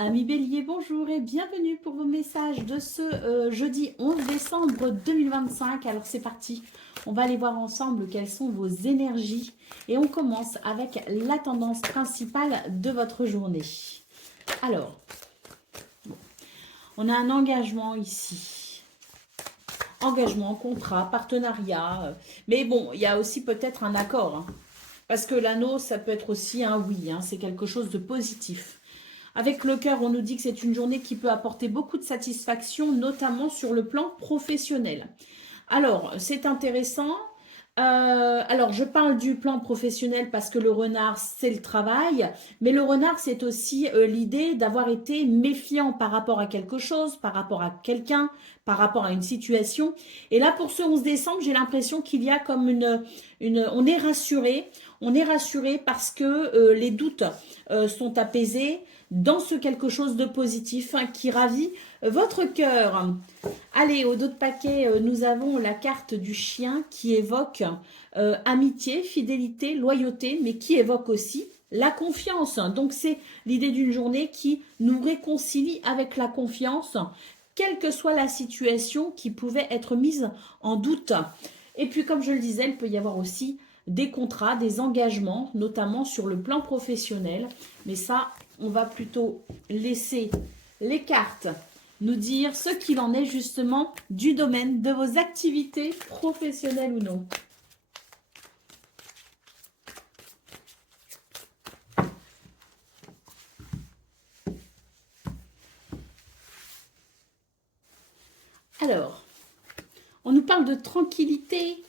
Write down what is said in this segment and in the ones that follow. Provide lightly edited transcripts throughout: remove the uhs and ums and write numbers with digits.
Amis Bélier, bonjour et bienvenue pour vos messages de ce jeudi 11 décembre 2025. Alors c'est parti, on va aller voir ensemble quelles sont vos énergies et on commence avec la tendance principale de votre journée. Alors, on a un engagement ici. Engagement, contrat, partenariat. Mais bon, il y a aussi peut-être un accord. Parce que l'anneau, ça peut être aussi un oui. C'est quelque chose de positif. Avec le cœur, on nous dit que c'est une journée qui peut apporter beaucoup de satisfaction, notamment sur le plan professionnel. Alors, c'est intéressant. Alors, je parle du plan professionnel parce que le renard, c'est le travail, mais le renard, c'est aussi l'idée d'avoir été méfiant par rapport à quelque chose, par rapport à quelqu'un, par rapport à une situation. Et là, pour ce 11 décembre, j'ai l'impression qu'il y a comme on est rassuré parce que les doutes sont apaisés dans ce quelque chose de positif qui ravit votre cœur. Allez, au dos de paquet, nous avons la carte du chien qui évoque amitié, fidélité, loyauté, mais qui évoque aussi la confiance. Donc c'est l'idée d'une journée qui nous réconcilie avec la confiance, quelle que soit la situation qui pouvait être mise en doute. Et puis comme je le disais, il peut y avoir aussi des contrats, des engagements, notamment sur le plan professionnel. Mais ça, on va plutôt laisser les cartes nous dire ce qu'il en est justement du domaine de vos activités professionnelles ou non. Alors, on nous parle de tranquillité.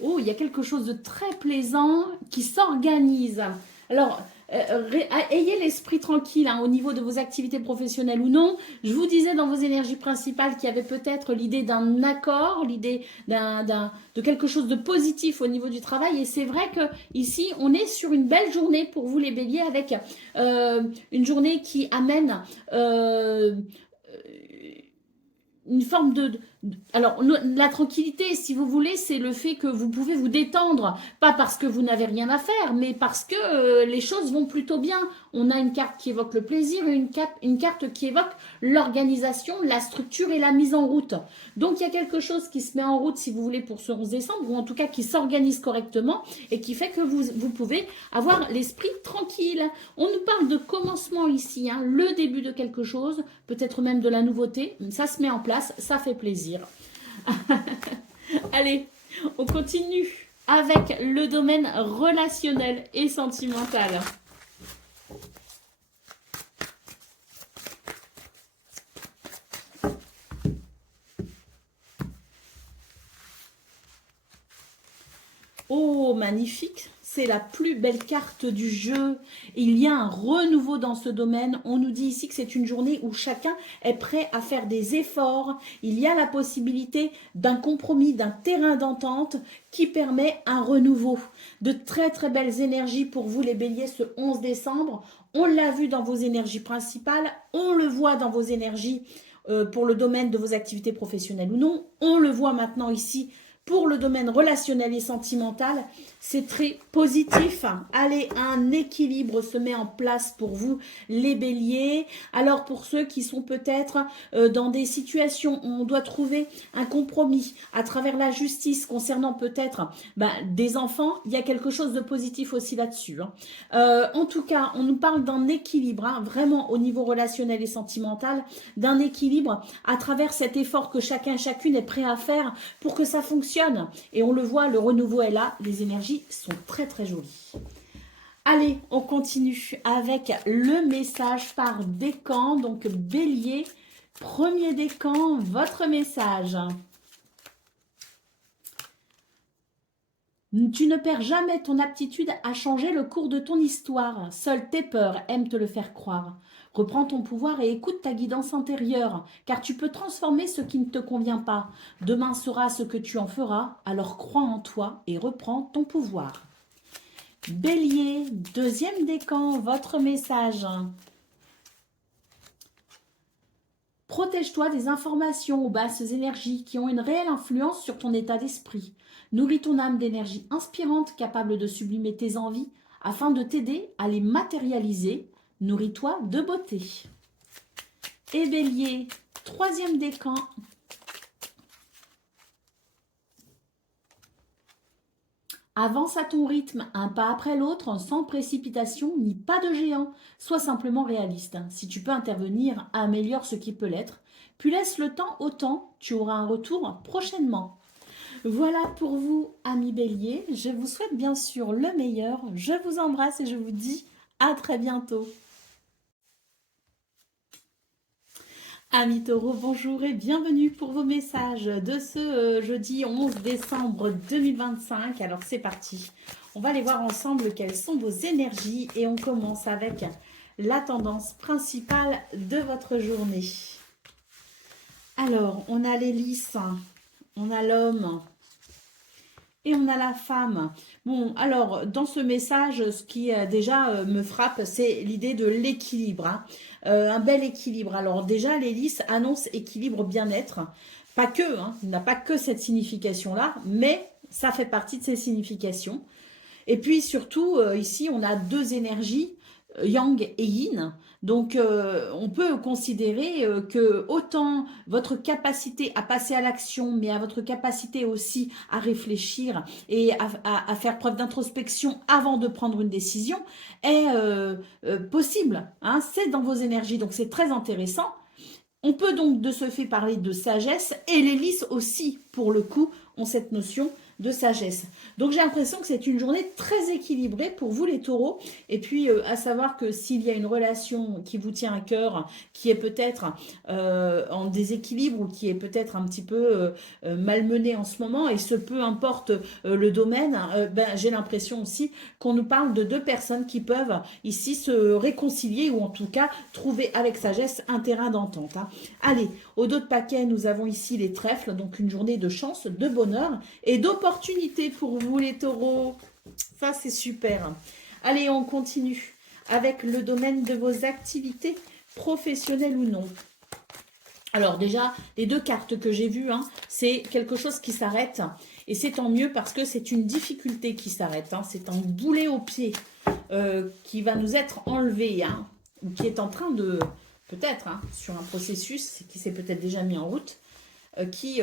Oh, il y a quelque chose de très plaisant qui s'organise. Alors, ayez l'esprit tranquille au niveau de vos activités professionnelles ou non. Je vous disais dans vos énergies principales qu'il y avait peut-être l'idée d'un accord, l'idée de quelque chose de positif au niveau du travail. Et c'est vrai que ici, on est sur une belle journée pour vous les béliers avec une journée qui amène une forme alors, la tranquillité, si vous voulez, c'est le fait que vous pouvez vous détendre. Pas parce que vous n'avez rien à faire, mais parce que les choses vont plutôt bien. On a une carte qui évoque le plaisir et une carte qui évoque l'organisation, la structure et la mise en route. Donc, il y a quelque chose qui se met en route, si vous voulez, pour ce 11 décembre, ou en tout cas qui s'organise correctement et qui fait que vous pouvez avoir l'esprit tranquille. On nous parle de commencement ici, le début de quelque chose, peut-être même de la nouveauté. Ça se met en place, ça fait plaisir. Allez, on continue avec le domaine relationnel et sentimental. Oh, magnifique! C'est la plus belle carte du jeu. Il y a un renouveau dans ce domaine. On nous dit ici que c'est une journée où chacun est prêt à faire des efforts. Il y a la possibilité d'un compromis, d'un terrain d'entente qui permet un renouveau. De très très belles énergies pour vous les béliers ce 11 décembre. On l'a vu dans vos énergies principales. On le voit dans vos énergies pour le domaine de vos activités professionnelles ou non. On le voit maintenant ici pour le domaine relationnel et sentimental, c'est très positif. Allez, un équilibre se met en place pour vous, les béliers. Alors, pour ceux qui sont peut-être dans des situations où on doit trouver un compromis à travers la justice concernant peut-être des enfants, il y a quelque chose de positif aussi là-dessus. En tout cas, on nous parle d'un équilibre, vraiment au niveau relationnel et sentimental, d'un équilibre à travers cet effort que chacun et chacune est prêt à faire pour que ça fonctionne. Et on le voit, le renouveau est là, les énergies sont très très jolies. Allez, on continue avec le message par décan, donc bélier, premier décan, votre message. Tu ne perds jamais ton aptitude à changer le cours de ton histoire. Seules tes peurs aiment te le faire croire. Reprends ton pouvoir et écoute ta guidance intérieure, car tu peux transformer ce qui ne te convient pas. Demain sera ce que tu en feras, alors crois en toi et reprends ton pouvoir. Bélier, deuxième décan, votre message. Protège-toi des informations aux basses énergies qui ont une réelle influence sur ton état d'esprit. Nourris ton âme d'énergie inspirante capable de sublimer tes envies afin de t'aider à les matérialiser nourris-toi de beauté. Et Bélier, troisième décan. Avance à ton rythme, un pas après l'autre, sans précipitation ni pas de géant. Sois simplement réaliste. Si tu peux intervenir, améliore ce qui peut l'être. Puis laisse le temps au temps, tu auras un retour prochainement. Voilà pour vous, amis Bélier. Je vous souhaite bien sûr le meilleur. Je vous embrasse et je vous dis à très bientôt. Amis Taureaux, bonjour et bienvenue pour vos messages de ce jeudi 11 décembre 2025. Alors c'est parti, on va aller voir ensemble quelles sont vos énergies et on commence avec la tendance principale de votre journée. Alors, on a l'hélice, on a l'homme et on a la femme. Bon, alors, dans ce message, ce qui déjà me frappe, c'est l'idée de l'équilibre. Hein. Un bel équilibre. Alors déjà, l'hélice annonce équilibre bien-être. Pas que, hein, il n'a pas que cette signification-là, mais ça fait partie de ces significations. Et puis surtout, ici, on a deux énergies, yang et yin. Donc, on peut considérer que autant votre capacité à passer à l'action, mais à votre capacité aussi à réfléchir et à faire preuve d'introspection avant de prendre une décision est possible. Hein, c'est dans vos énergies, donc c'est très intéressant. On peut donc de ce fait parler de sagesse et les lys aussi, pour le coup, ont cette notion de sagesse. Donc j'ai l'impression que c'est une journée très équilibrée pour vous les taureaux. Et puis à savoir que s'il y a une relation qui vous tient à cœur, qui est peut-être en déséquilibre ou qui est peut-être un petit peu malmenée en ce moment, et ce peu importe le domaine, ben, j'ai l'impression aussi qu'on nous parle de deux personnes qui peuvent ici se réconcilier ou en tout cas trouver avec sagesse un terrain d'entente. Hein. Allez, au dos de paquet, nous avons ici les trèfles, donc une journée de chance, de bonheur et d'opportunité pour vous les taureaux. Ça, c'est super. Allez, on continue avec le domaine de vos activités professionnelles ou non. Alors déjà, les deux cartes que j'ai vues, hein, c'est quelque chose qui s'arrête. Et c'est tant mieux parce que c'est une difficulté qui s'arrête. Hein, c'est un boulet au pied qui va nous être enlevé. Hein, ou qui est en train de, peut-être, hein, sur un processus qui s'est peut-être déjà mis en route, qui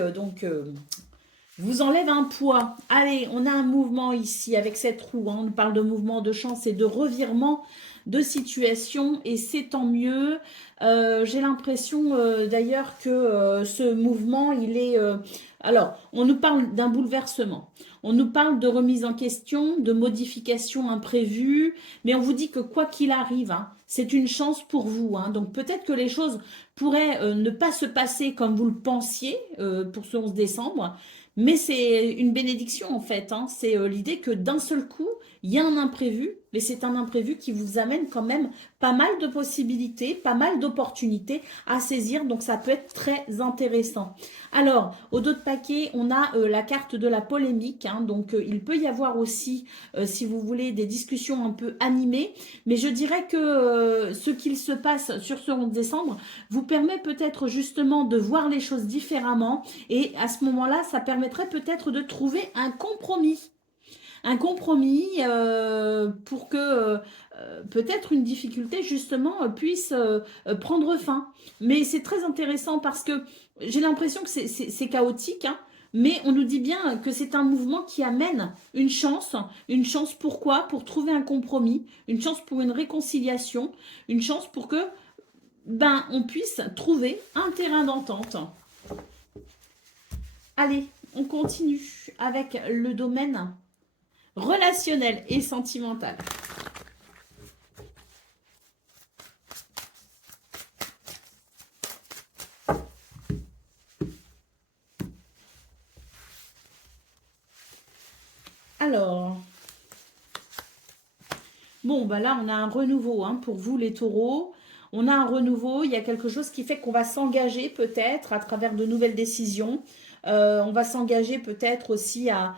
vous enlève un poids. Allez, on a un mouvement ici avec cette roue. Hein, on parle de mouvement de chance et de revirement de situation et c'est tant mieux. J'ai l'impression d'ailleurs que ce mouvement, il est... alors, on nous parle d'un bouleversement. On nous parle de remise en question, de modification imprévue, mais on vous dit que quoi qu'il arrive, hein, c'est une chance pour vous. Hein. Donc peut-être que les choses pourraient ne pas se passer comme vous le pensiez pour ce 11 décembre, mais c'est une bénédiction en fait. Hein. C'est l'idée que d'un seul coup, il y a un imprévu, mais c'est un imprévu qui vous amène quand même pas mal de possibilités, pas mal d'opportunités à saisir. Donc ça peut être très intéressant. Alors, au dos de paquet, on a la carte de la polémique. Hein. Donc il peut y avoir aussi, si vous voulez, des discussions un peu animées. Mais je dirais que ce qu'il se passe sur ce 11 décembre vous permet peut-être justement de voir les choses différemment. Et à ce moment-là, ça permettrait peut-être de trouver un compromis. Un compromis pour que peut-être une difficulté justement puisse prendre fin. Mais c'est très intéressant parce que j'ai l'impression que c'est chaotique, hein, mais on nous dit bien que c'est un mouvement qui amène une chance. Une chance pourquoi? Pour trouver un compromis, une chance pour une réconciliation, une chance pour que on puisse trouver un terrain d'entente. Allez, on continue avec le domaine relationnel et sentimental. Alors, bon, bah là, on a un renouveau hein, pour vous, les taureaux. On a un renouveau, il y a quelque chose qui fait qu'on va s'engager peut-être à travers de nouvelles décisions. On va s'engager peut-être aussi à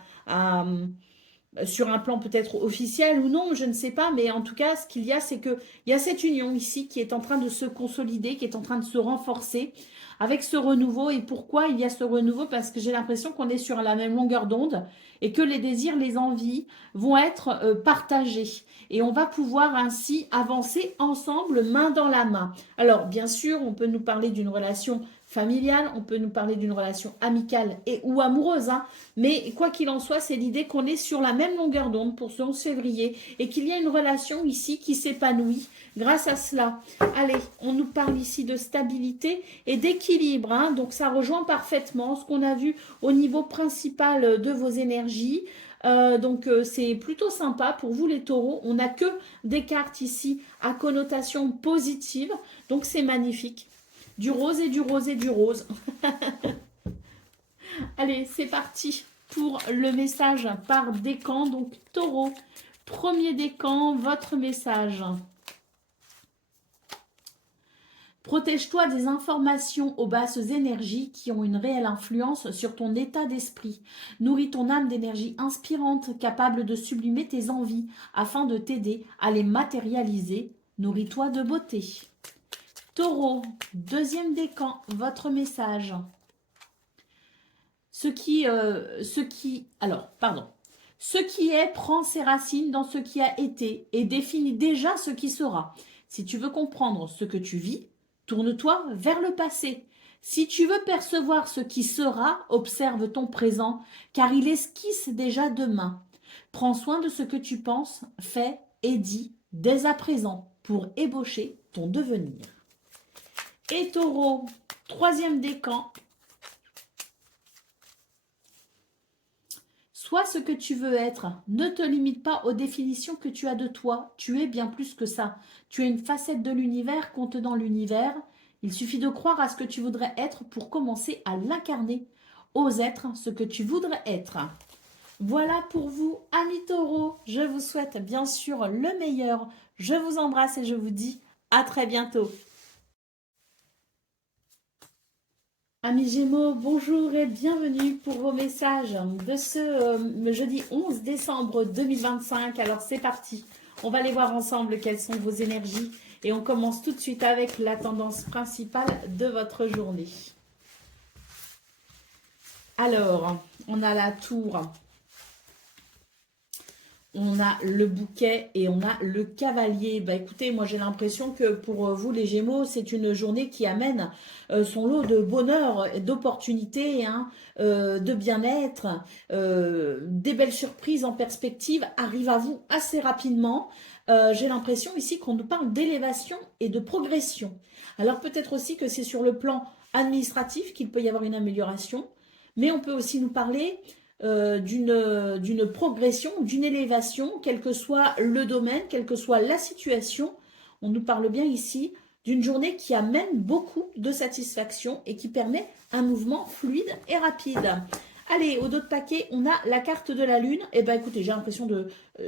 sur un plan peut-être officiel ou non, je ne sais pas, mais en tout cas, ce qu'il y a, c'est qu'il y a cette union ici qui est en train de se consolider, qui est en train de se renforcer avec ce renouveau. Et pourquoi il y a ce renouveau? Parce que j'ai l'impression qu'on est sur la même longueur d'onde et que les désirs, les envies vont être partagés. Et on va pouvoir ainsi avancer ensemble, main dans la main. Alors, bien sûr, on peut nous parler d'une relation familiale, on peut nous parler d'une relation amicale et ou amoureuse, hein. Mais quoi qu'il en soit, c'est l'idée qu'on est sur la même longueur d'onde pour ce 11 février et qu'il y a une relation ici qui s'épanouit grâce à cela. Allez, on nous parle ici de stabilité et d'équilibre, hein. Donc ça rejoint parfaitement ce qu'on a vu au niveau principal de vos énergies. Donc c'est plutôt sympa pour vous les taureaux. On n'a que des cartes ici à connotation positive, donc c'est magnifique. Du rose et du rose et du rose. Allez, c'est parti pour le message par décan. Donc taureau, premier décan, votre message. Protège-toi des informations aux basses énergies qui ont une réelle influence sur ton état d'esprit. Nourris ton âme d'énergie inspirante capable de sublimer tes envies afin de t'aider à les matérialiser. Nourris-toi de beauté. Taureau, deuxième décan, votre message. Ce qui est prend ses racines dans ce qui a été et définit déjà ce qui sera. Si tu veux comprendre ce que tu vis, tourne-toi vers le passé. Si tu veux percevoir ce qui sera, observe ton présent, car il esquisse déjà demain. Prends soin de ce que tu penses, fais et dis dès à présent pour ébaucher ton devenir. Et taureau, troisième décan. Sois ce que tu veux être. Ne te limite pas aux définitions que tu as de toi. Tu es bien plus que ça. Tu es une facette de l'univers contenant l'univers. Il suffit de croire à ce que tu voudrais être pour commencer à l'incarner. Ose être ce que tu voudrais être. Voilà pour vous, amis taureaux. Je vous souhaite bien sûr le meilleur. Je vous embrasse et je vous dis à très bientôt. Amis Gémeaux, bonjour et bienvenue pour vos messages de ce jeudi 11 décembre 2025. Alors c'est parti, on va aller voir ensemble quelles sont vos énergies et on commence tout de suite avec la tendance principale de votre journée. Alors, on a la tour, on a le bouquet et on a le cavalier. Bah écoutez, moi j'ai l'impression que pour vous les Gémeaux, c'est une journée qui amène son lot de bonheur, d'opportunités, hein, de bien-être, des belles surprises en perspective arrivent à vous assez rapidement. J'ai l'impression ici qu'on nous parle d'élévation et de progression. Alors peut-être aussi que c'est sur le plan administratif qu'il peut y avoir une amélioration, mais on peut aussi nous parler d'une progression, d'une élévation, quel que soit le domaine, quelle que soit la situation. On nous parle bien ici d'une journée qui amène beaucoup de satisfaction et qui permet un mouvement fluide et rapide. Allez, au dos de paquet, on a la carte de la lune. Et ben écoutez, j'ai l'impression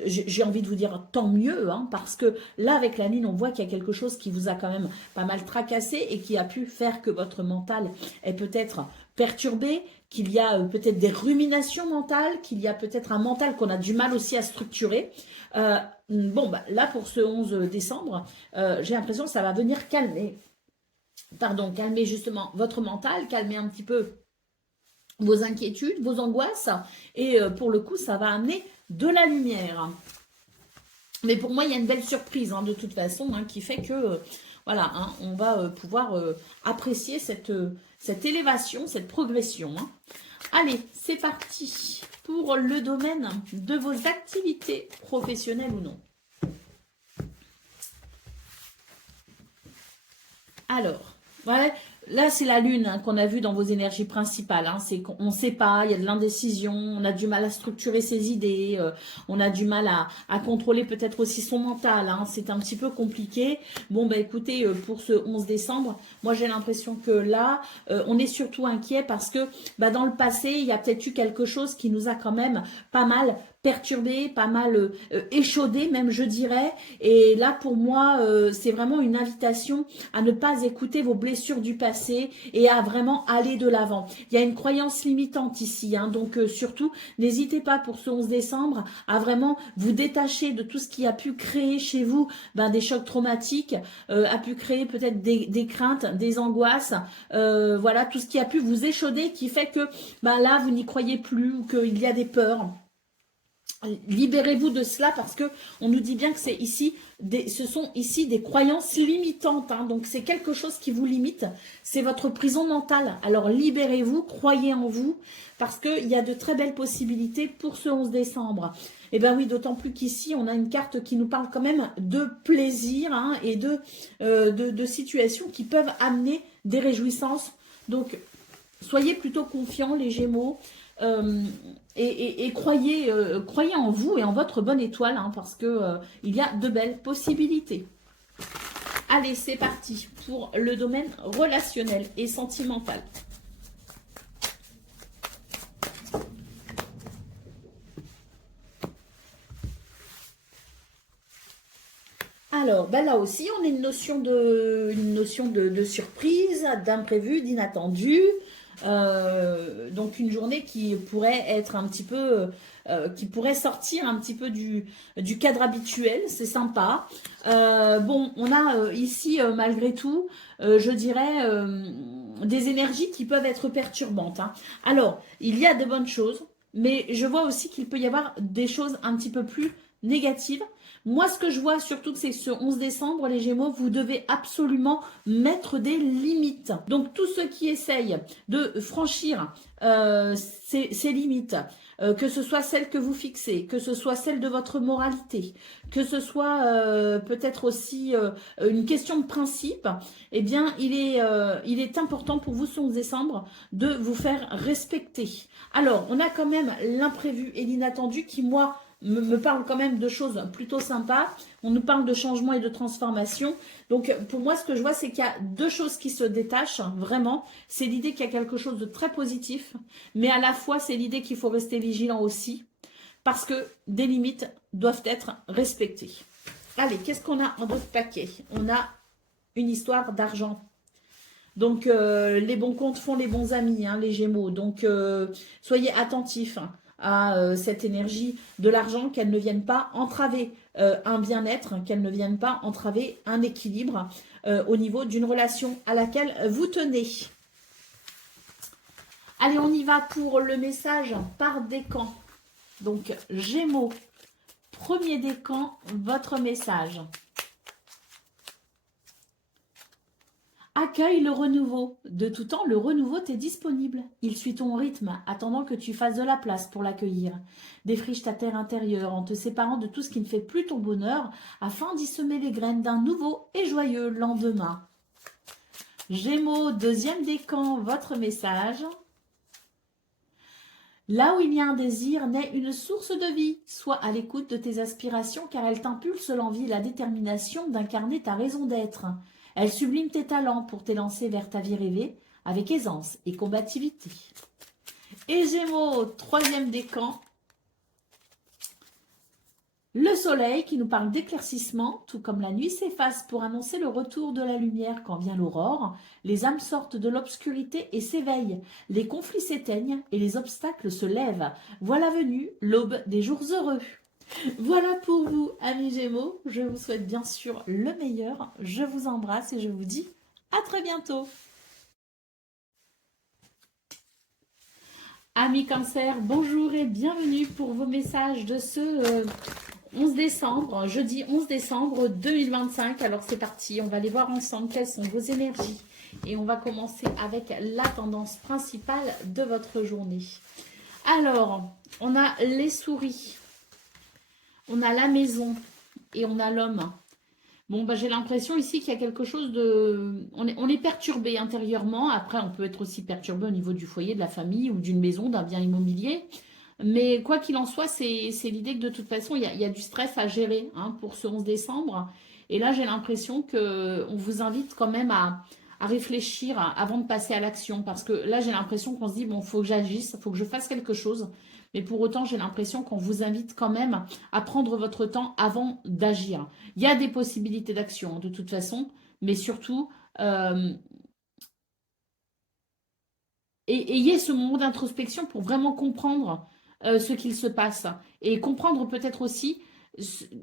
j'ai envie de vous dire tant mieux, hein, parce que là, avec la lune, on voit qu'il y a quelque chose qui vous a quand même pas mal tracassé et qui a pu faire que votre mental est peut-être perturbé, qu'il y a peut-être des ruminations mentales, qu'il y a peut-être un mental qu'on a du mal aussi à structurer. Bon, bah, là, pour ce 11 décembre, j'ai l'impression que ça va venir calmer justement votre mental, calmer un petit peu vos inquiétudes, vos angoisses, et pour le coup, ça va amener de la lumière. Mais pour moi, il y a une belle surprise, hein, de toute façon, hein, qui fait que, voilà, hein, on va pouvoir apprécier cette élévation, cette progression, hein. Allez, c'est parti pour le domaine de vos activités professionnelles ou non. Alors, voilà. Là, c'est la lune, hein, qu'on a vu dans vos énergies principales, hein. C'est qu'on ne sait pas, il y a de l'indécision, on a du mal à structurer ses idées, on a du mal à contrôler peut-être aussi son mental, hein. C'est un petit peu compliqué. Bon, bah écoutez, pour ce 11 décembre, moi j'ai l'impression que là, on est surtout inquiet parce que bah, dans le passé, il y a peut-être eu quelque chose qui nous a quand même pas mal perturbé, pas mal échaudé même je dirais. Et là pour moi, c'est vraiment une invitation à ne pas écouter vos blessures du passé et à vraiment aller de l'avant. Il y a une croyance limitante ici, hein, donc surtout n'hésitez pas pour ce 11 décembre à vraiment vous détacher de tout ce qui a pu créer chez vous des chocs traumatiques, a pu créer peut-être des craintes, des angoisses, voilà, tout ce qui a pu vous échauder qui fait que là vous n'y croyez plus ou qu'il y a des peurs. Libérez-vous de cela parce que on nous dit bien que c'est ici ce sont ici des croyances limitantes, hein, donc c'est quelque chose qui vous limite, c'est votre prison mentale. Alors libérez-vous, croyez en vous parce qu'il y a de très belles possibilités pour ce 11 décembre. Et bien oui, d'autant plus qu'ici on a une carte qui nous parle quand même de plaisir, hein, et de situations qui peuvent amener des réjouissances. Donc soyez plutôt confiants les Gémeaux. Et croyez, croyez en vous et en votre bonne étoile, hein, parce que il y a de belles possibilités. Allez, c'est parti pour le domaine relationnel et sentimental. Alors, là aussi, on a une notion de surprise, d'imprévu, d'inattendu. Donc une journée qui pourrait être un petit peu, qui pourrait sortir un petit peu du cadre habituel, c'est sympa. Bon, on a ici malgré tout, je dirais, des énergies qui peuvent être perturbantes, hein. Alors, il y a de bonnes choses, mais je vois aussi qu'il peut y avoir des choses un petit peu plus négatives. Moi, ce que je vois surtout, c'est que ce 11 décembre, les Gémeaux, vous devez absolument mettre des limites. Donc, tous ceux qui essayent de franchir ces limites, que ce soit celles que vous fixez, que ce soit celles de votre moralité, que ce soit peut-être aussi une question de principe, eh bien, il est important pour vous, ce 11 décembre, de vous faire respecter. Alors, on a quand même l'imprévu et l'inattendu qui, moi, me parle quand même de choses plutôt sympas. On nous parle de changement et de transformation. Donc, pour moi, ce que je vois, c'est qu'il y a deux choses qui se détachent, vraiment. C'est l'idée qu'il y a quelque chose de très positif, mais à la fois, c'est l'idée qu'il faut rester vigilant aussi, parce que des limites doivent être respectées. Allez, qu'est-ce qu'on a en d'autres paquets? On a une histoire d'argent. Donc, les bons comptes font les bons amis, hein, les Gémeaux. Donc, soyez attentifs à cette énergie de l'argent, qu'elle ne vienne pas entraver un bien-être, qu'elle ne vienne pas entraver un équilibre au niveau d'une relation à laquelle vous tenez. Allez, on y va pour le message par décan. Donc, Gémeaux, premier décan, votre message. Accueille le renouveau. De tout temps, le renouveau t'est disponible. Il suit ton rythme, attendant que tu fasses de la place pour l'accueillir. Défriche ta terre intérieure en te séparant de tout ce qui ne fait plus ton bonheur, afin d'y semer les graines d'un nouveau et joyeux lendemain. Gémeaux, deuxième décan, votre message. Là où il y a un désir, naît une source de vie. Sois à l'écoute de tes aspirations, car elles t'impulsent l'envie et la détermination d'incarner ta raison d'être. Elle sublime tes talents pour t'élancer vers ta vie rêvée avec aisance et combativité. Et Gémeaux, troisième décan. Le soleil qui nous parle d'éclaircissement, tout comme la nuit s'efface pour annoncer le retour de la lumière quand vient l'aurore, les âmes sortent de l'obscurité et s'éveillent, les conflits s'éteignent et les obstacles se lèvent. Voilà venue l'aube des jours heureux. Voilà pour vous, amis Gémeaux. Je vous souhaite bien sûr le meilleur. Je vous embrasse et je vous dis à très bientôt. Amis Cancer, bonjour et bienvenue pour vos messages de ce 11 décembre, jeudi 11 décembre 2025. Alors c'est parti, on va aller voir ensemble quelles sont vos énergies. Et on va commencer avec la tendance principale de votre journée. Alors, on a les souris. On a la maison et on a l'homme. Bon, j'ai l'impression ici qu'il y a quelque chose de... On est perturbé intérieurement. Après, on peut être aussi perturbé au niveau du foyer, de la famille ou d'une maison, d'un bien immobilier. Mais quoi qu'il en soit, c'est l'idée que de toute façon, il y a du stress à gérer, hein, pour ce 11 décembre. Et là, j'ai l'impression qu'on vous invite quand même à réfléchir avant de passer à l'action. Parce que là, j'ai l'impression qu'on se dit, bon, il faut que j'agisse, il faut que je fasse quelque chose. Mais pour autant, j'ai l'impression qu'on vous invite quand même à prendre votre temps avant d'agir. Il y a des possibilités d'action, de toute façon, mais surtout, euh, ayez ce moment d'introspection pour vraiment comprendre ce qu'il se passe et comprendre peut-être aussi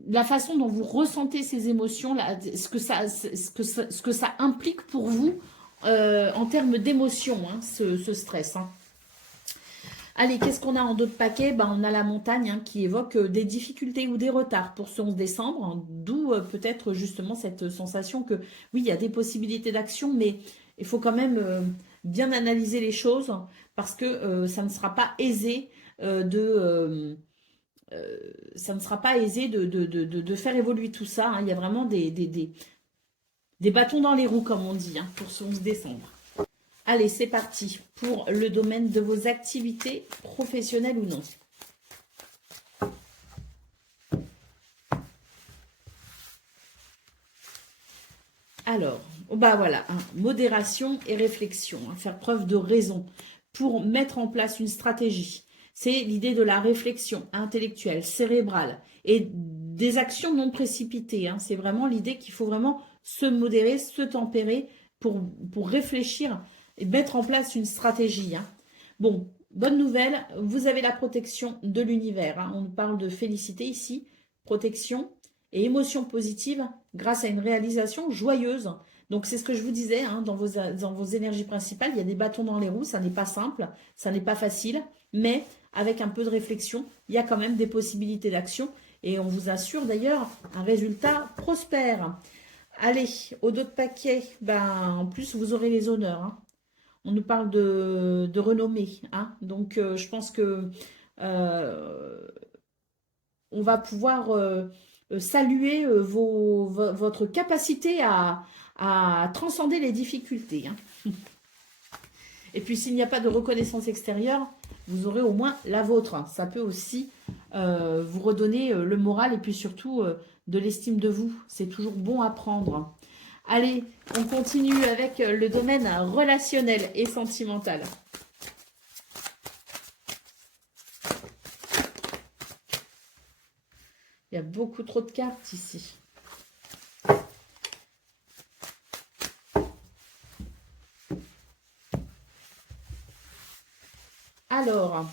la façon dont vous ressentez ces émotions, ce que ça implique pour vous en termes d'émotion, hein, ce stress. Hein. Allez, qu'est-ce qu'on a en d'autres paquets? Ben, on a la montagne hein, qui évoque des difficultés ou des retards pour ce 11 décembre, hein, d'où peut-être justement cette sensation que oui, il y a des possibilités d'action, mais il faut quand même bien analyser les choses parce que ça ne sera pas aisé ça ne sera pas aisé de faire évoluer tout ça. Hein. Il y a vraiment des bâtons dans les roues, comme on dit, hein, pour ce 11 décembre. Allez, c'est parti pour le domaine de vos activités professionnelles ou non. Alors, bah voilà, hein, modération et réflexion, hein, faire preuve de raison pour mettre en place une stratégie. C'est l'idée de la réflexion intellectuelle, cérébrale et des actions non précipitées. Hein. C'est vraiment l'idée qu'il faut vraiment se modérer, se tempérer pour réfléchir et mettre en place une stratégie. Hein. Bon, bonne nouvelle, vous avez la protection de l'univers. Hein. On parle de félicité ici, protection et émotion positive grâce à une réalisation joyeuse. Donc c'est ce que je vous disais, hein, dans vos énergies principales, il y a des bâtons dans les roues, ça n'est pas simple, ça n'est pas facile, mais avec un peu de réflexion, il y a quand même des possibilités d'action et on vous assure d'ailleurs un résultat prospère. Allez, au dos de paquet, ben, en plus vous aurez les honneurs. Hein. On nous parle de renommée. Hein. Donc je pense que euh, on va pouvoir saluer votre capacité à transcender les difficultés. Hein. Et puis s'il n'y a pas de reconnaissance extérieure, vous aurez au moins la vôtre. Hein. Ça peut aussi vous redonner le moral et puis surtout de l'estime de vous. C'est toujours bon à prendre. Allez, on continue avec le domaine relationnel et sentimental. Il y a beaucoup trop de cartes ici. Alors,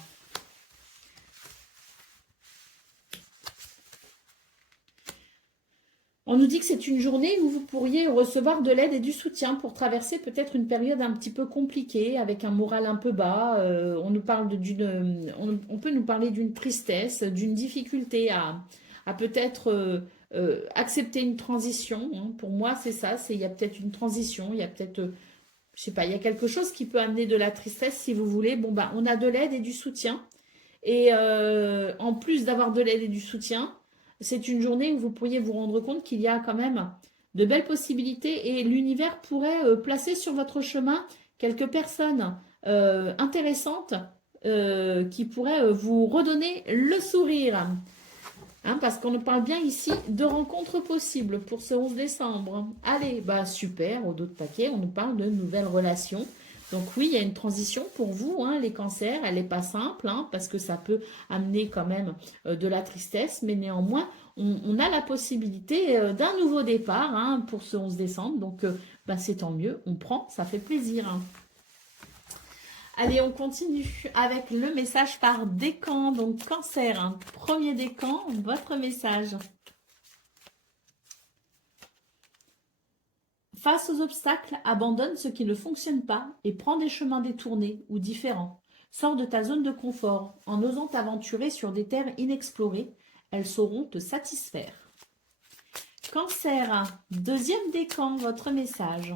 on nous dit que c'est une journée où vous pourriez recevoir de l'aide et du soutien pour traverser peut-être une période un petit peu compliquée, avec un moral un peu bas. On peut nous parler d'une tristesse, d'une difficulté à peut-être accepter une transition. Hein. Pour moi, c'est ça. Il y a peut-être une transition, il y a peut-être, je sais pas, il y a quelque chose qui peut amener de la tristesse, si vous voulez. Bon, bah, on a de l'aide et du soutien. Et en plus d'avoir de l'aide et du soutien, c'est une journée où vous pourriez vous rendre compte qu'il y a quand même de belles possibilités et l'univers pourrait placer sur votre chemin quelques personnes intéressantes qui pourraient vous redonner le sourire. Hein, parce qu'on nous parle bien ici de rencontres possibles pour ce 11 décembre. Allez, bah super, au dos de paquet, on nous parle de nouvelles relations. Donc oui, il y a une transition pour vous, hein, les cancers, elle n'est pas simple, hein, parce que ça peut amener quand même de la tristesse, mais néanmoins, on a la possibilité d'un nouveau départ hein, pour ce 11 décembre, donc bah, c'est tant mieux, on prend, ça fait plaisir. Hein. Allez, on continue avec le message par décan. Donc, cancer, hein. Premier décan, votre message. Face aux obstacles, abandonne ce qui ne fonctionne pas et prends des chemins détournés ou différents. Sors de ta zone de confort en osant t'aventurer sur des terres inexplorées. Elles sauront te satisfaire. Cancer, deuxième décan, votre message.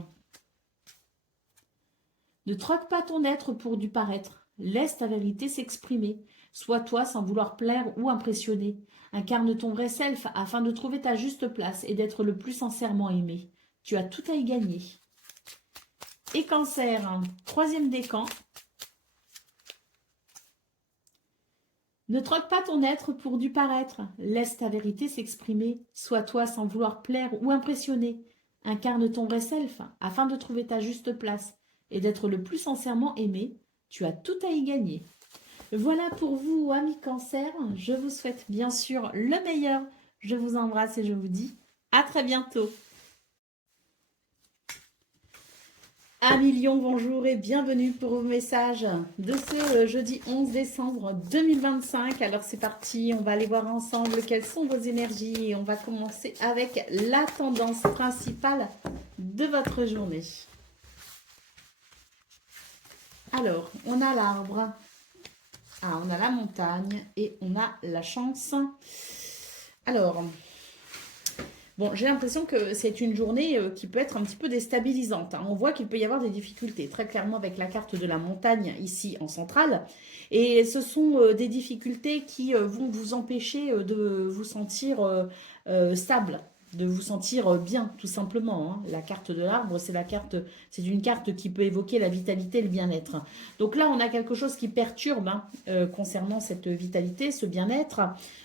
Ne troque pas ton être pour du paraître. Laisse ta vérité s'exprimer. Sois toi sans vouloir plaire ou impressionner. Incarne ton vrai self afin de trouver ta juste place et d'être le plus sincèrement aimé. Tu as tout à y gagner. Et cancer, troisième décan. Ne troque pas ton être pour du paraître. Laisse ta vérité s'exprimer. Sois toi sans vouloir plaire ou impressionner. Incarne ton vrai self afin de trouver ta juste place et d'être le plus sincèrement aimé. Tu as tout à y gagner. Voilà pour vous, amis cancer. Je vous souhaite bien sûr le meilleur. Je vous embrasse et je vous dis à très bientôt. Amis Lion, bonjour et bienvenue pour vos messages de ce jeudi 11 décembre 2025. Alors c'est parti, on va aller voir ensemble quelles sont vos énergies et on va commencer avec la tendance principale de votre journée. Alors, on a l'arbre, on a la montagne et on a la chance. Alors, bon, j'ai l'impression que c'est une journée qui peut être un petit peu déstabilisante, hein. On voit qu'il peut y avoir des difficultés, très clairement avec la carte de la montagne ici en centrale. Et ce sont des difficultés qui vont vous empêcher de vous sentir stable, de vous sentir bien, tout simplement, hein. La carte de l'arbre, c'est une carte qui peut évoquer la vitalité et le bien-être. Donc là, on a quelque chose qui perturbe, hein, concernant cette vitalité, ce bien-être.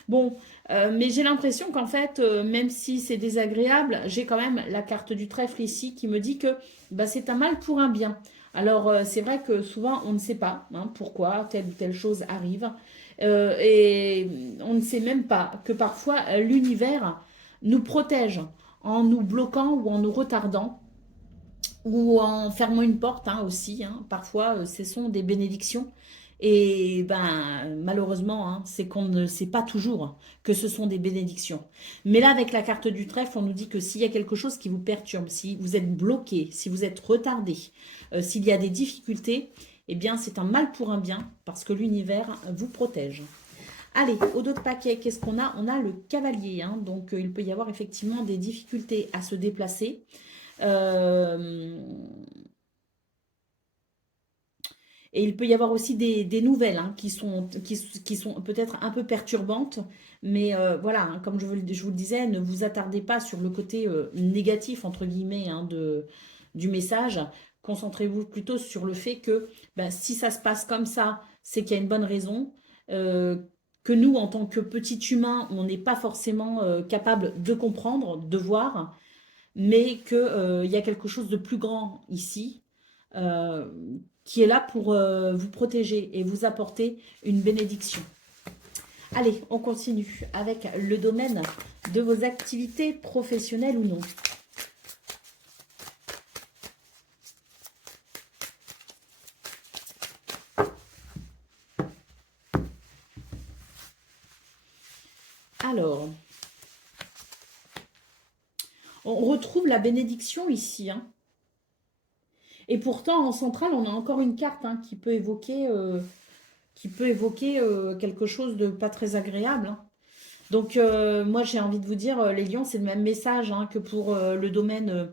Bon, mais j'ai l'impression qu'en fait, même si c'est désagréable, j'ai quand même la carte du trèfle ici qui me dit que bah, c'est un mal pour un bien. Alors, c'est vrai que souvent, on ne sait pas, hein, pourquoi telle ou telle chose arrive. Et on ne sait même pas que parfois, l'univers nous protège en nous bloquant ou en nous retardant ou en fermant une porte, hein, aussi, hein. Parfois, ce sont des bénédictions. Et ben, malheureusement, hein, c'est qu'on ne sait pas toujours que ce sont des bénédictions. Mais là, avec la carte du trèfle, on nous dit que s'il y a quelque chose qui vous perturbe, si vous êtes bloqué, si vous êtes retardé, s'il y a des difficultés, eh bien, c'est un mal pour un bien parce que l'univers vous protège. Allez, au dos de paquet, qu'est-ce qu'on a? On a le cavalier, hein. Donc, il peut y avoir effectivement des difficultés à se déplacer. Euh, Et il peut y avoir aussi des nouvelles, hein, qui sont peut-être un peu perturbantes. Mais voilà, hein, comme je vous le disais, ne vous attardez pas sur le côté négatif, entre guillemets, hein, du message. Concentrez-vous plutôt sur le fait que ben, si ça se passe comme ça, c'est qu'il y a une bonne raison. Euh, que nous, en tant que petits humains, on n'est pas forcément capable de comprendre, de voir, mais qu'il y a quelque chose de plus grand ici, euh, qui est là pour vous protéger et vous apporter une bénédiction. Allez, on continue avec le domaine de vos activités professionnelles ou non. Alors, on retrouve la bénédiction ici, hein. Et pourtant, en centrale, on a encore une carte, hein, qui peut évoquer quelque chose de pas très agréable, hein. Donc, moi, j'ai envie de vous dire, les lions, c'est le même message, hein, que pour le domaine,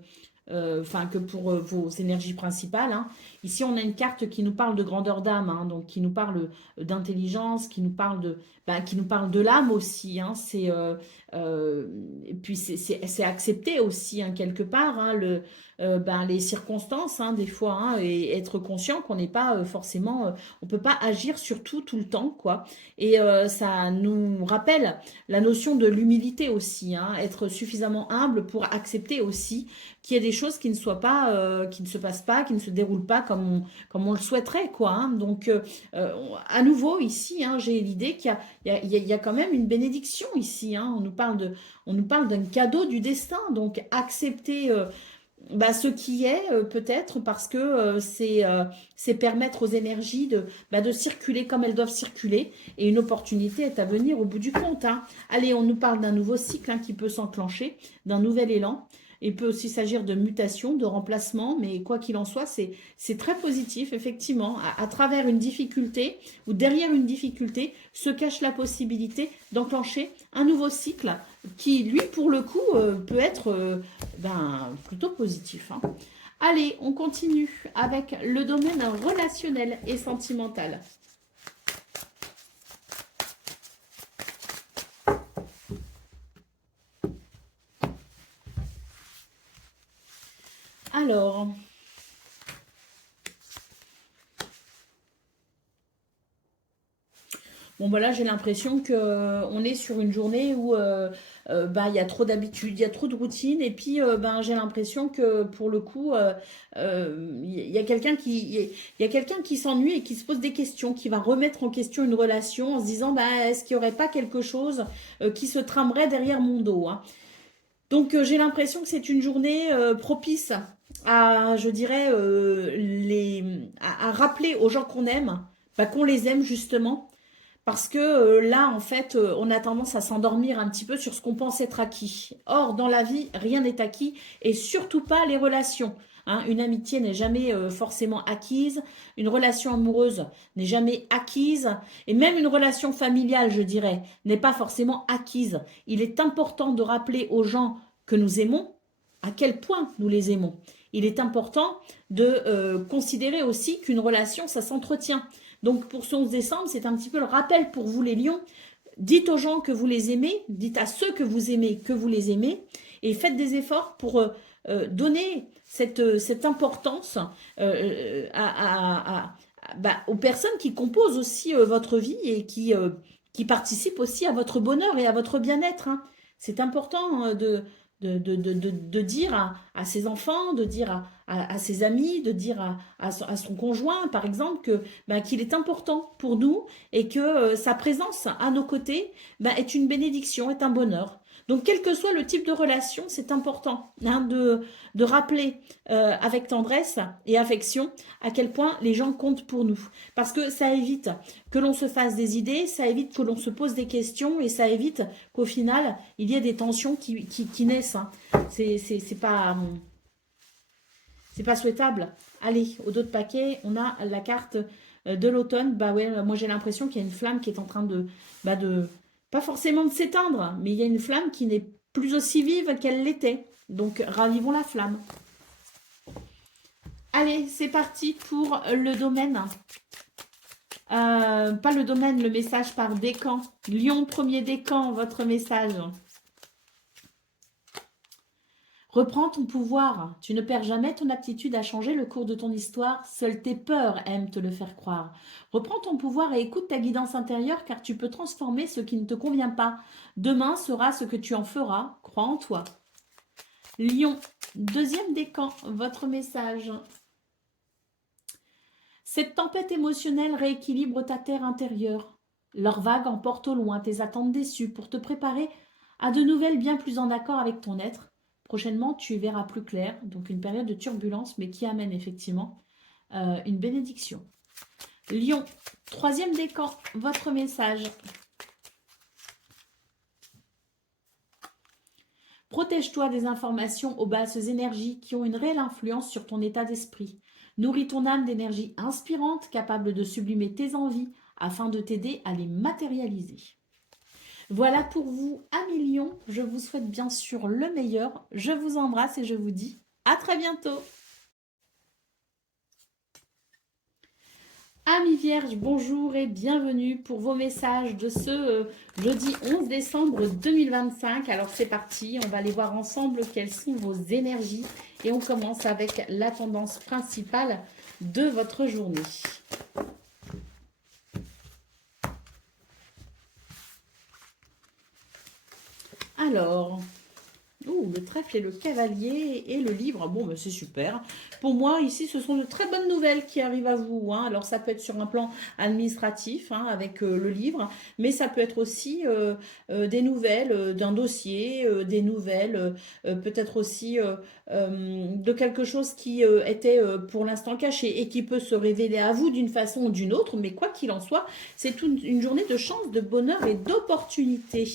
enfin, que pour vos énergies principales, hein. Ici, on a une carte qui nous parle de grandeur d'âme, hein, donc qui nous parle d'intelligence, qui nous parle de l'âme aussi, hein. Et puis, c'est accepter aussi, hein, quelque part, hein, les circonstances, hein, des fois, hein, et être conscient qu'on n'est pas forcément, on peut pas agir sur tout le temps, quoi. Et ça nous rappelle la notion de l'humilité aussi, hein, être suffisamment humble pour accepter aussi qu'il y ait des choses qui ne soient pas, qui ne se passent pas, qui ne se déroulent pas comme on le souhaiterait, quoi, hein. Donc, à nouveau ici, hein, j'ai l'idée qu'il y a quand même une bénédiction ici, hein. On nous parle d'un cadeau du destin. Donc, accepter bah, ce qui est, peut-être parce que c'est permettre aux énergies de circuler comme elles doivent circuler, et une opportunité est à venir au bout du compte, hein. Allez, on nous parle d'un nouveau cycle, hein, qui peut s'enclencher, d'un nouvel élan. Il peut aussi s'agir de mutation, de remplacement, mais quoi qu'il en soit, c'est très positif, effectivement. À travers une difficulté ou derrière une difficulté se cache la possibilité d'enclencher un nouveau cycle qui, lui, pour le coup, peut être plutôt positif, hein. Allez, on continue avec le domaine relationnel et sentimental. Alors, Bon, voilà, j'ai l'impression que on est sur une journée où bah, il y a trop d'habitude, il y a trop de routine, et puis ben, j'ai l'impression que pour le coup, il y a quelqu'un il y a quelqu'un qui s'ennuie et qui se pose des questions, qui va remettre en question une relation en se disant, bah, est-ce qu'il n'y aurait pas quelque chose qui se tramerait derrière mon dos, hein. Donc j'ai l'impression que c'est une journée propice à, je dirais, à rappeler aux gens qu'on aime, bah, qu'on les aime justement. Parce que là, en fait, on a tendance à s'endormir un petit peu sur ce qu'on pense être acquis. Or, dans la vie, rien n'est acquis, et surtout pas les relations, hein. Une amitié n'est jamais forcément acquise, une relation amoureuse n'est jamais acquise, et même une relation familiale, je dirais, n'est pas forcément acquise. Il est important de rappeler aux gens que nous aimons à quel point nous les aimons. Il est important de considérer aussi qu'une relation, ça s'entretient. Donc pour ce 11 décembre, c'est un petit peu le rappel pour vous les lions. Dites aux gens que vous les aimez, dites à ceux que vous aimez que vous les aimez, et faites des efforts pour donner cette importance bah, aux personnes qui composent aussi votre vie et qui participent aussi à votre bonheur et à votre bien-être, hein. C'est important de dire à ses enfants, de dire à ses amis, de dire à son conjoint, par exemple, que bah, qu'il est important pour nous et que sa présence à nos côtés bah, est une bénédiction, est un bonheur. Donc, quel que soit le type de relation, c'est important, hein, de rappeler avec tendresse et affection à quel point les gens comptent pour nous. Parce que ça évite que l'on se fasse des idées, ça évite que l'on se pose des questions et ça évite qu'au final, il y ait des tensions qui naissent, hein. C'est pas souhaitable. Allez, au dos de paquet, on a la carte de l'automne. Bah ouais, moi j'ai l'impression qu'il y a une flamme qui est en train de pas forcément de s'éteindre, mais il y a une flamme qui n'est plus aussi vive qu'elle l'était. Donc ravivons la flamme. Allez, c'est parti pour le domaine. Pas le domaine, le message par décan. Lion, premier décan, votre message. Reprends ton pouvoir. Tu ne perds jamais ton aptitude à changer le cours de ton histoire. Seules tes peurs aiment te le faire croire. Reprends ton pouvoir et écoute ta guidance intérieure car tu peux transformer ce qui ne te convient pas. Demain sera ce que tu en feras. Crois en toi. Lion, deuxième décan, votre message. Cette tempête émotionnelle rééquilibre ta terre intérieure. Leurs vagues emportent au loin tes attentes déçues pour te préparer à de nouvelles bien plus en accord avec ton être. Prochainement, tu y verras plus clair, donc une période de turbulence, mais qui amène effectivement une bénédiction. Lion, troisième décan, votre message. Protège-toi des informations aux basses énergies qui ont une réelle influence sur ton état d'esprit. Nourris ton âme d'énergie inspirante capable de sublimer tes envies afin de t'aider à les matérialiser. Voilà pour vous, amis lions. Je vous souhaite bien sûr le meilleur. Je vous embrasse et je vous dis à très bientôt. Amis vierges, bonjour et bienvenue pour vos messages de ce jeudi 11 décembre 2025. Alors c'est parti, on va aller voir ensemble quelles sont vos énergies et on commence avec la tendance principale de votre journée. Alors, le trèfle et le cavalier et le livre. Bon, ben c'est super. Pour moi, ici, ce sont de très bonnes nouvelles qui arrivent à vous, hein. Alors, ça peut être sur un plan administratif, hein, avec le livre, mais ça peut être aussi des nouvelles d'un dossier, des nouvelles, peut-être aussi de quelque chose qui était pour l'instant caché et qui peut se révéler à vous d'une façon ou d'une autre. Mais quoi qu'il en soit, c'est une journée de chance, de bonheur et d'opportunité.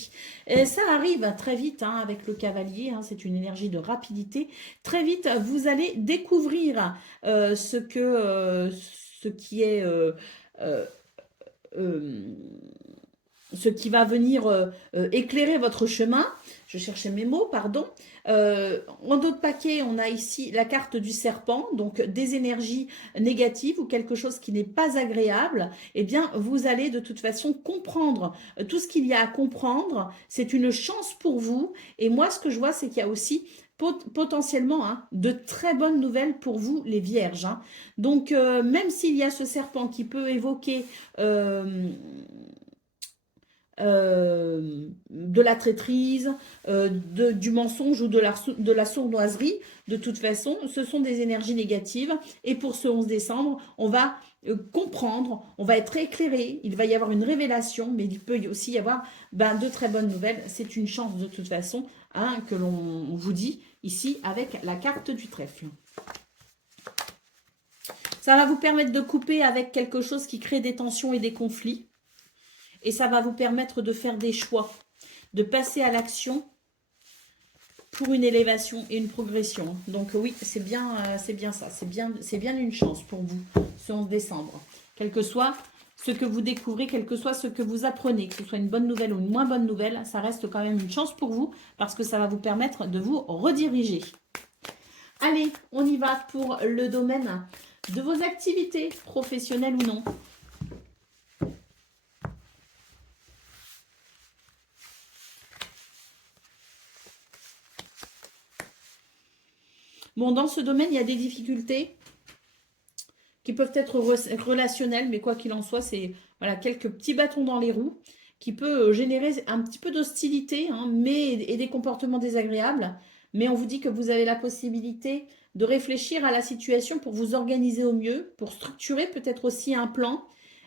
Et ça arrive très vite, hein, avec le cavalier, hein, c'est une énergie de rapidité. Très vite, vous allez découvrir ce qui est euh, euh, ce qui va venir éclairer votre chemin. Je cherchais mes mots, pardon. En dos de paquet, on a ici la carte du serpent, donc des énergies négatives ou quelque chose qui n'est pas agréable. Eh bien, vous allez de toute façon comprendre tout ce qu'il y a à comprendre. C'est une chance pour vous. Et moi, ce que je vois, c'est qu'il y a aussi potentiellement, hein, de très bonnes nouvelles pour vous, les vierges, hein. Donc, même s'il y a ce serpent qui peut évoquer de la traîtrise, du mensonge ou de la sournoiserie. De toute façon, ce sont des énergies négatives. Et pour ce 11 décembre, on va comprendre, on va être éclairé, il va y avoir une révélation, mais il peut aussi y avoir de très bonnes nouvelles. C'est une chance de toute façon hein, que l'on vous dit ici avec la carte du trèfle. Ça va vous permettre de couper avec quelque chose qui crée des tensions et des conflits. Et ça va vous permettre de faire des choix, de passer à l'action pour une élévation et une progression. Donc oui, c'est bien ça. C'est bien une chance pour vous, ce 11 décembre. Quel que soit ce que vous découvrez, quel que soit ce que vous apprenez, que ce soit une bonne nouvelle ou une moins bonne nouvelle, ça reste quand même une chance pour vous parce que ça va vous permettre de vous rediriger. Allez, on y va pour le domaine de vos activités, professionnelles ou non. Bon, dans ce domaine, il y a des difficultés qui peuvent être relationnelles, mais quoi qu'il en soit, c'est voilà, quelques petits bâtons dans les roues qui peut générer un petit peu d'hostilité hein, et des comportements désagréables. Mais on vous dit que vous avez la possibilité de réfléchir à la situation pour vous organiser au mieux, pour structurer peut-être aussi un plan,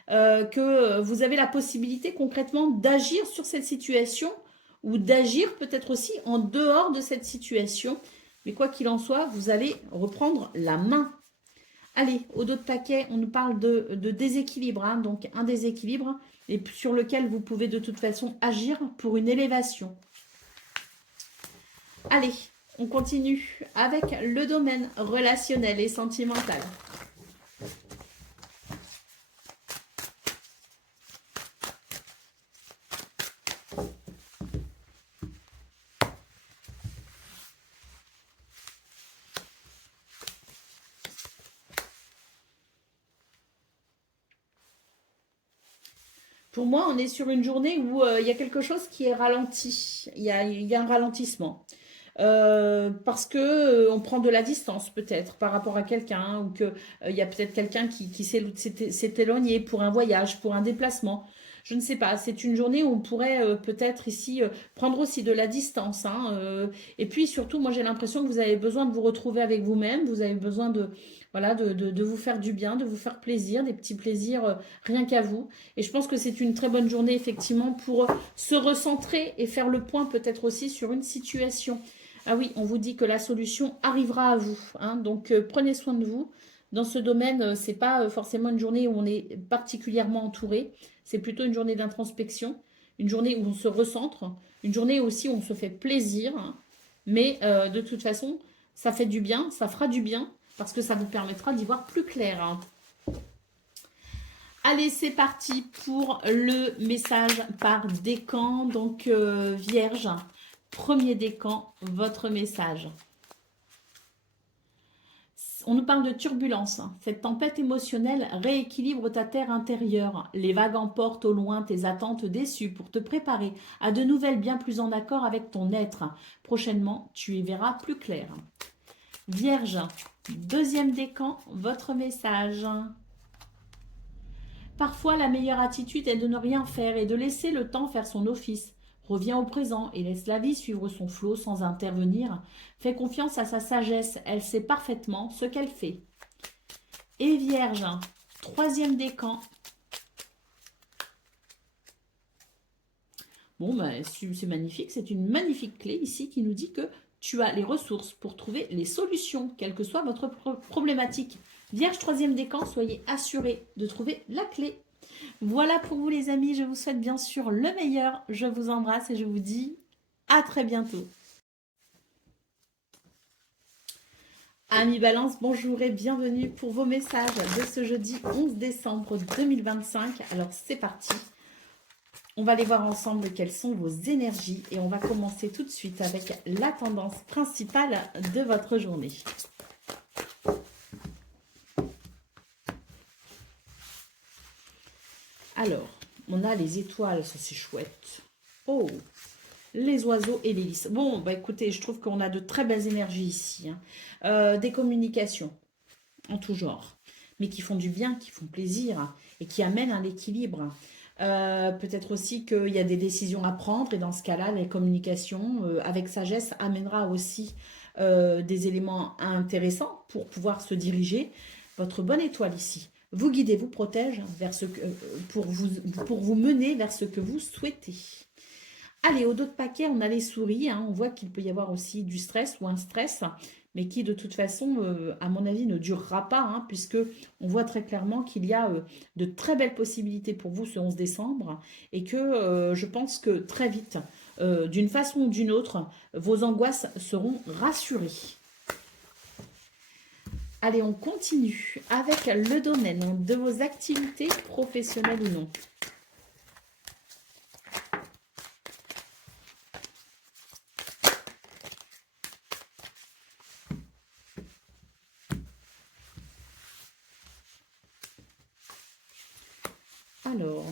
que vous avez la possibilité concrètement d'agir sur cette situation ou d'agir peut-être aussi en dehors de cette situation. Mais quoi qu'il en soit, vous allez reprendre la main. Allez, au dos de paquet, on nous parle de déséquilibre, hein, donc un déséquilibre et sur lequel vous pouvez de toute façon agir pour une élévation. Allez, on continue avec le domaine relationnel et sentimental. Pour moi, on est sur une journée où il y a quelque chose qui est ralenti. Il y a un ralentissement. Parce que on prend de la distance peut-être par rapport à quelqu'un ou que il y a peut-être quelqu'un qui s'est éloigné pour un voyage, pour un déplacement. Je ne sais pas, c'est une journée où on pourrait peut-être ici prendre aussi de la distance. Hein, et puis surtout, moi j'ai l'impression que vous avez besoin de vous retrouver avec vous-même, vous avez besoin de, voilà, de vous faire du bien, de vous faire plaisir, des petits plaisirs rien qu'à vous. Et je pense que c'est une très bonne journée effectivement pour se recentrer et faire le point peut-être aussi sur une situation. Ah oui, on vous dit que la solution arrivera à vous. Hein, donc, prenez soin de vous. Dans ce domaine, ce n'est pas forcément une journée où on est particulièrement entouré. C'est plutôt une journée d'introspection, une journée où on se recentre, une journée aussi où on se fait plaisir. Hein, mais de toute façon, ça fait du bien, ça fera du bien, parce que ça vous permettra d'y voir plus clair. Hein. Allez, c'est parti pour le message par décan. Donc, Vierge. Premier décan, votre message. On nous parle de turbulence. Cette tempête émotionnelle rééquilibre ta terre intérieure. Les vagues emportent au loin tes attentes déçues pour te préparer à de nouvelles bien plus en accord avec ton être. Prochainement, tu y verras plus clair. Vierge, deuxième décan, votre message. Parfois, la meilleure attitude est de ne rien faire et de laisser le temps faire son office. Reviens au présent et laisse la vie suivre son flot sans intervenir. Fais confiance à sa sagesse, elle sait parfaitement ce qu'elle fait. Et Vierge, troisième décan. Bon, ben, c'est magnifique, c'est une magnifique clé ici qui nous dit que tu as les ressources pour trouver les solutions, quelle que soit votre problématique. Vierge, troisième décan, soyez assurés de trouver la clé. Voilà pour vous les amis, je vous souhaite bien sûr le meilleur, je vous embrasse et je vous dis à très bientôt. Amis Balance, bonjour et bienvenue pour vos messages de ce jeudi 11 décembre 2025. Alors c'est parti, on va aller voir ensemble quelles sont vos énergies et on va commencer tout de suite avec la tendance principale de votre journée. Alors, on a les étoiles, ça c'est chouette. Oh, les oiseaux et les lys. Bon, bah écoutez, je trouve qu'on a de très belles énergies ici. Hein. Des communications en tout genre, mais qui font du bien, qui font plaisir et qui amènent à l'équilibre. Peut-être aussi qu'il y a des décisions à prendre et dans ce cas-là, la communication avec sagesse amènera aussi des éléments intéressants pour pouvoir se diriger. Votre bonne étoile ici vous guide et vous protège vers ce que, pour vous mener vers ce que vous souhaitez. Allez, au dos de paquet, on a les souris. Hein. On voit qu'il peut y avoir aussi du stress ou un stress, mais qui de toute façon, à mon avis, ne durera pas, hein, puisque on voit très clairement qu'il y a de très belles possibilités pour vous ce 11 décembre, et que je pense que très vite, d'une façon ou d'une autre, vos angoisses seront rassurées. Allez, on continue avec le domaine de vos activités professionnelles ou non. Alors,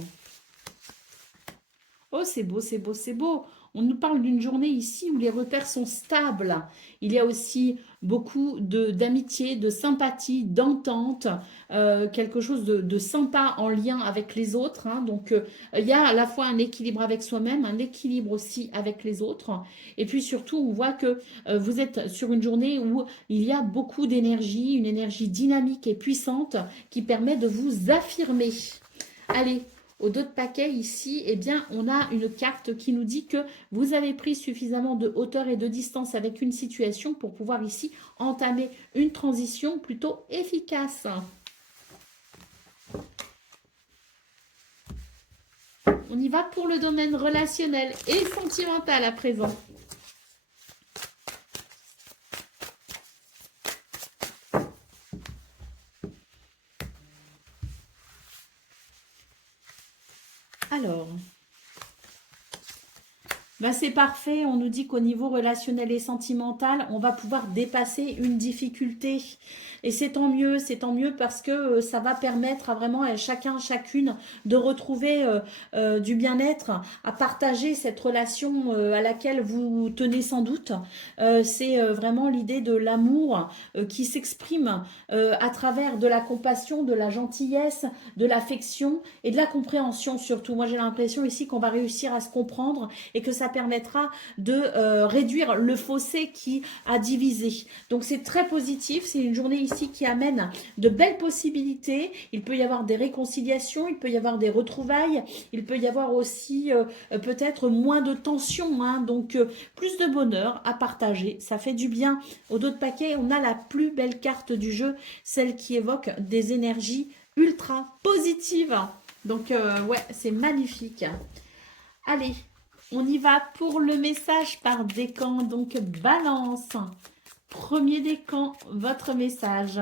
oh c'est beau, c'est beau, c'est beau. On nous parle d'une journée ici où les repères sont stables. Il y a aussi beaucoup d'amitié, de sympathie, d'entente, quelque chose de sympa en lien avec les autres. Hein. Donc, il y a à la fois un équilibre avec soi-même, un équilibre aussi avec les autres. Et puis surtout, on voit que vous êtes sur une journée où il y a beaucoup d'énergie, une énergie dynamique et puissante qui permet de vous affirmer. Allez, au dos de paquet ici, eh bien, on a une carte qui nous dit que vous avez pris suffisamment de hauteur et de distance avec une situation pour pouvoir ici entamer une transition plutôt efficace. On y va pour le domaine relationnel et sentimental à présent. Alors, ben c'est parfait, on nous dit qu'au niveau relationnel et sentimental, on va pouvoir dépasser une difficulté. Et c'est tant mieux parce que ça va permettre à vraiment à chacun, chacune de retrouver du bien-être, à partager cette relation à laquelle vous tenez sans doute. C'est vraiment l'idée de l'amour qui s'exprime à travers de la compassion, de la gentillesse, de l'affection et de la compréhension surtout. Moi j'ai l'impression ici qu'on va réussir à se comprendre et que ça permettra de réduire le fossé qui a divisé. Donc c'est très positif, c'est une journée ici qui amène de belles possibilités. Il peut y avoir des réconciliations, il peut y avoir des retrouvailles, il peut y avoir aussi peut-être moins de tension, hein, donc plus de bonheur à partager. Ça fait du bien. Au dos de paquet, on a la plus belle carte du jeu, celle qui évoque des énergies ultra positives. Donc ouais, c'est magnifique. Allez, on y va pour le message par décan, donc balance. Premier décan, votre message.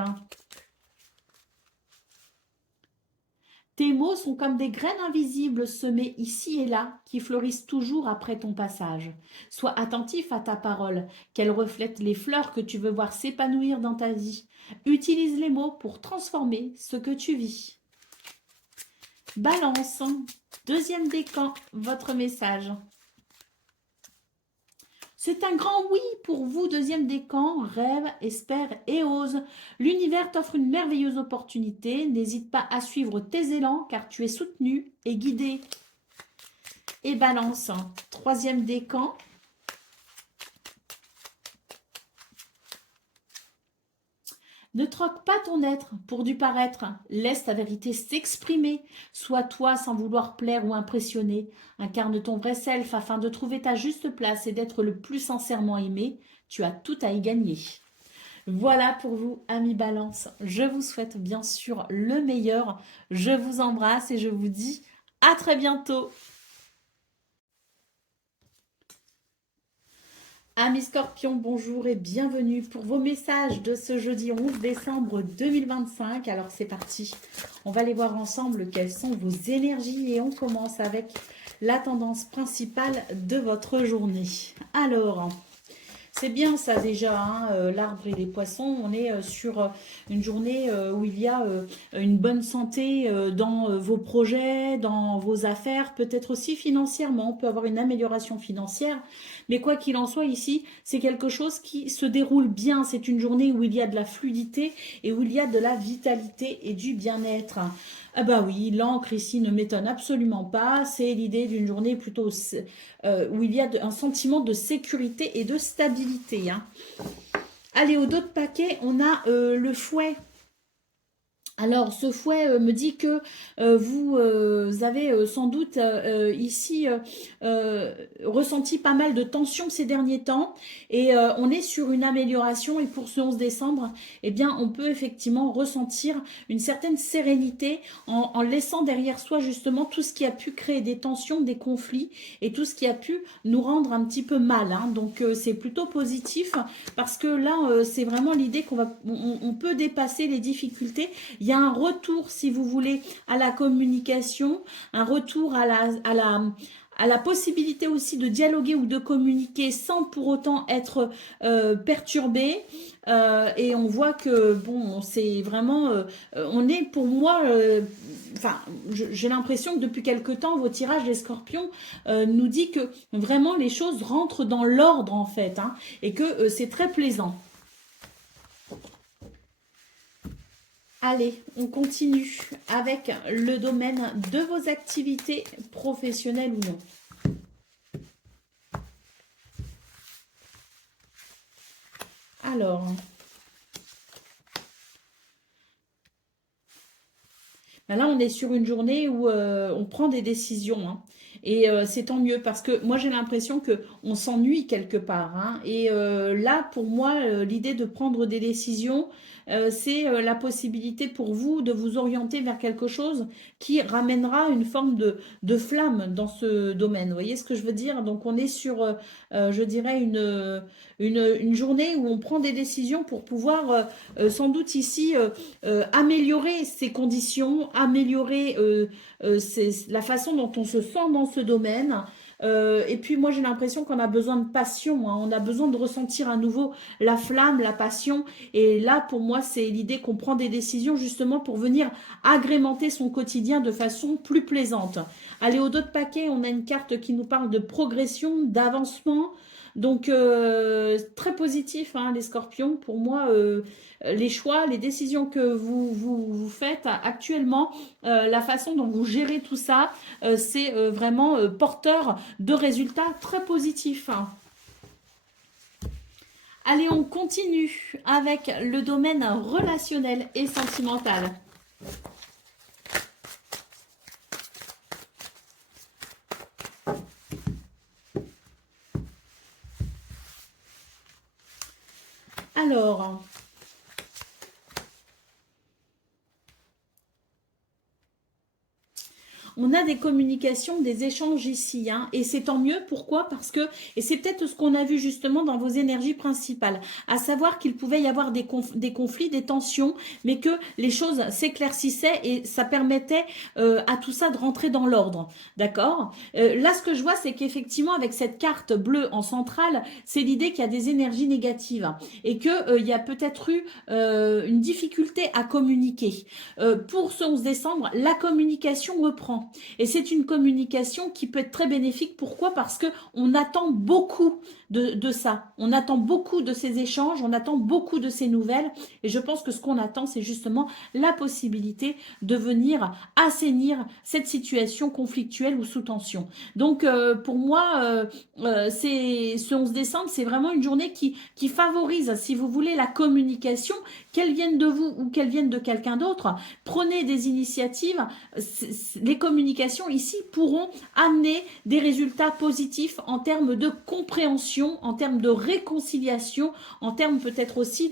Tes mots sont comme des graines invisibles semées ici et là qui fleurissent toujours après ton passage. Sois attentif à ta parole, qu'elle reflète les fleurs que tu veux voir s'épanouir dans ta vie. Utilise les mots pour transformer ce que tu vis. Balance, deuxième décan, votre message. C'est un grand oui pour vous, deuxième décan, rêve, espère et ose. L'univers t'offre une merveilleuse opportunité. N'hésite pas à suivre tes élans car tu es soutenu et guidé. Et balance, troisième décan. Ne troque pas ton être pour du paraître. Laisse ta vérité s'exprimer. Sois toi sans vouloir plaire ou impressionner. Incarne ton vrai self afin de trouver ta juste place et d'être le plus sincèrement aimé. Tu as tout à y gagner. Voilà pour vous, amis Balance. Je vous souhaite bien sûr le meilleur. Je vous embrasse et je vous dis à très bientôt. Amis Scorpions, bonjour et bienvenue pour vos messages de ce jeudi 11 décembre 2025. Alors c'est parti, on va aller voir ensemble quelles sont vos énergies et on commence avec la tendance principale de votre journée. Alors, C'est bien ça déjà, hein, l'arbre et les poissons. On est sur une journée où il y a une bonne santé dans vos projets, dans vos affaires, peut-être aussi financièrement. On peut avoir une amélioration financière. Mais quoi qu'il en soit ici, c'est quelque chose qui se déroule bien. C'est une journée où il y a de la fluidité et où il y a de la vitalité et du bien-être. Ah bah oui, l'encre ici ne m'étonne absolument pas. C'est l'idée d'une journée plutôt où il y a un sentiment de sécurité et de stabilité, hein. Allez, au dos de paquet, on a le fouet. Alors, ce fouet me dit que vous avez sans doute ici ressenti pas mal de tensions ces derniers temps et on est sur une amélioration et pour ce 11 décembre, eh bien, on peut effectivement ressentir une certaine sérénité en laissant derrière soi justement tout ce qui a pu créer des tensions, des conflits et tout ce qui a pu nous rendre un petit peu mal, hein. Donc, c'est plutôt positif parce que là, c'est vraiment l'idée on peut dépasser les difficultés. Il y a un retour, si vous voulez, à la communication, un retour à la possibilité aussi de dialoguer ou de communiquer sans pour autant être perturbé. Et on voit que, bon, c'est vraiment... on est, pour moi... Enfin, j'ai l'impression que depuis quelque temps, vos tirages des scorpions nous dit que vraiment les choses rentrent dans l'ordre, en fait, hein, et que c'est très plaisant. Allez, on continue avec le domaine de vos activités professionnelles ou non. Alors, ben là, on est sur une journée où on prend des décisions, hein. Et c'est tant mieux parce que moi j'ai l'impression que on s'ennuie quelque part, hein. Et là, pour moi, l'idée de prendre des décisions, c'est la possibilité pour vous de vous orienter vers quelque chose qui ramènera une forme de flamme dans ce domaine. Vous voyez ce que je veux dire? Donc on est sur, je dirais, une journée où on prend des décisions pour pouvoir sans doute ici améliorer ses conditions, améliorer la façon dont on se sent dans ce domaine. Et puis moi j'ai l'impression qu'on a besoin de passion, hein. On a besoin de ressentir à nouveau la flamme, la passion. Et là pour moi c'est l'idée qu'on prend des décisions justement pour venir agrémenter son quotidien de façon plus plaisante. Allez, au dos de paquet, on a une carte qui nous parle de progression, d'avancement. Donc très positif, hein, les scorpions. Pour moi, les choix, les décisions que vous faites actuellement, la façon dont vous gérez tout ça, c'est vraiment porteur de résultats très positifs, hein. Allez, on continue avec le domaine relationnel et sentimental. Alors, on a des communications, des échanges ici, hein, et c'est tant mieux. Pourquoi? Parce que, et c'est peut-être ce qu'on a vu justement dans vos énergies principales, à savoir qu'il pouvait y avoir des conflits, des tensions, mais que les choses s'éclaircissaient et ça permettait à tout ça de rentrer dans l'ordre. D'accord? Là, ce que je vois, c'est qu'effectivement, avec cette carte bleue en centrale, c'est l'idée qu'il y a des énergies négatives et qu'il y a peut-être eu une difficulté à communiquer. Pour ce 11 décembre, la communication reprend. Et c'est une communication qui peut être très bénéfique. Pourquoi? Parce qu'on attend beaucoup de ça. On attend beaucoup de ces échanges, on attend beaucoup de ces nouvelles. Et je pense que ce qu'on attend, c'est justement la possibilité de venir assainir cette situation conflictuelle ou sous tension. Donc, pour moi, ce 11 décembre, c'est vraiment une journée qui favorise, si vous voulez, la communication, qu'elle vienne de vous ou qu'elle vienne de quelqu'un d'autre. Prenez des initiatives. Les communications ici pourront amener des résultats positifs en termes de compréhension, en termes de réconciliation, en termes peut-être aussi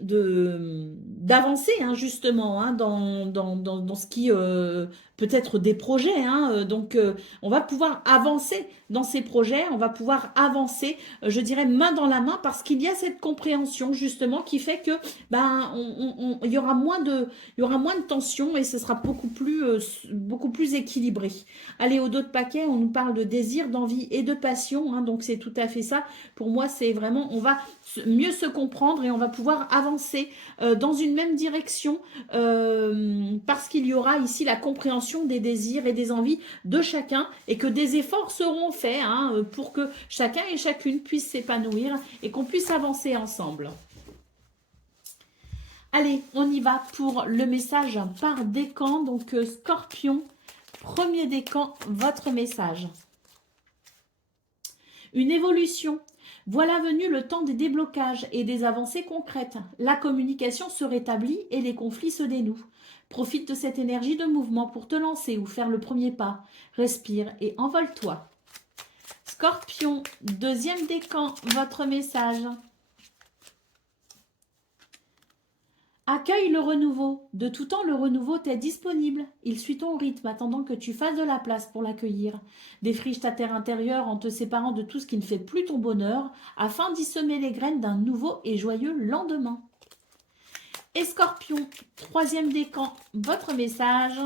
d'avancer hein, justement hein, dans ce qui peut être des projets. Hein, donc on va pouvoir avancer dans ces projets, on va pouvoir avancer, je dirais, main dans la main parce qu'il y a cette compréhension justement qui fait que ben, il y aura il y aura moins de tension et ce sera beaucoup plus équilibré. Allez, au dos de paquet, on nous parle de désir, d'envie et de passion. Hein, donc c'est tout à fait ça. Pour moi, c'est vraiment, on va mieux se comprendre et on va pouvoir avancer dans une même direction parce qu'il y aura ici la compréhension des désirs et des envies de chacun et que des efforts seront faits hein, pour que chacun et chacune puisse s'épanouir et qu'on puisse avancer ensemble. Allez, on y va pour le message par décan. Donc Scorpion, premier décan, votre message. Une évolution. Voilà venu le temps des déblocages et des avancées concrètes. La communication se rétablit et les conflits se dénouent. Profite de cette énergie de mouvement pour te lancer ou faire le premier pas. Respire et envole-toi. Scorpion, deuxième décan, votre message. Accueille le renouveau. De tout temps, le renouveau t'est disponible. Il suit ton rythme, attendant que tu fasses de la place pour l'accueillir. Défriche ta terre intérieure en te séparant de tout ce qui ne fait plus ton bonheur, afin d'y semer les graines d'un nouveau et joyeux lendemain. Et Scorpion, troisième décan, votre message.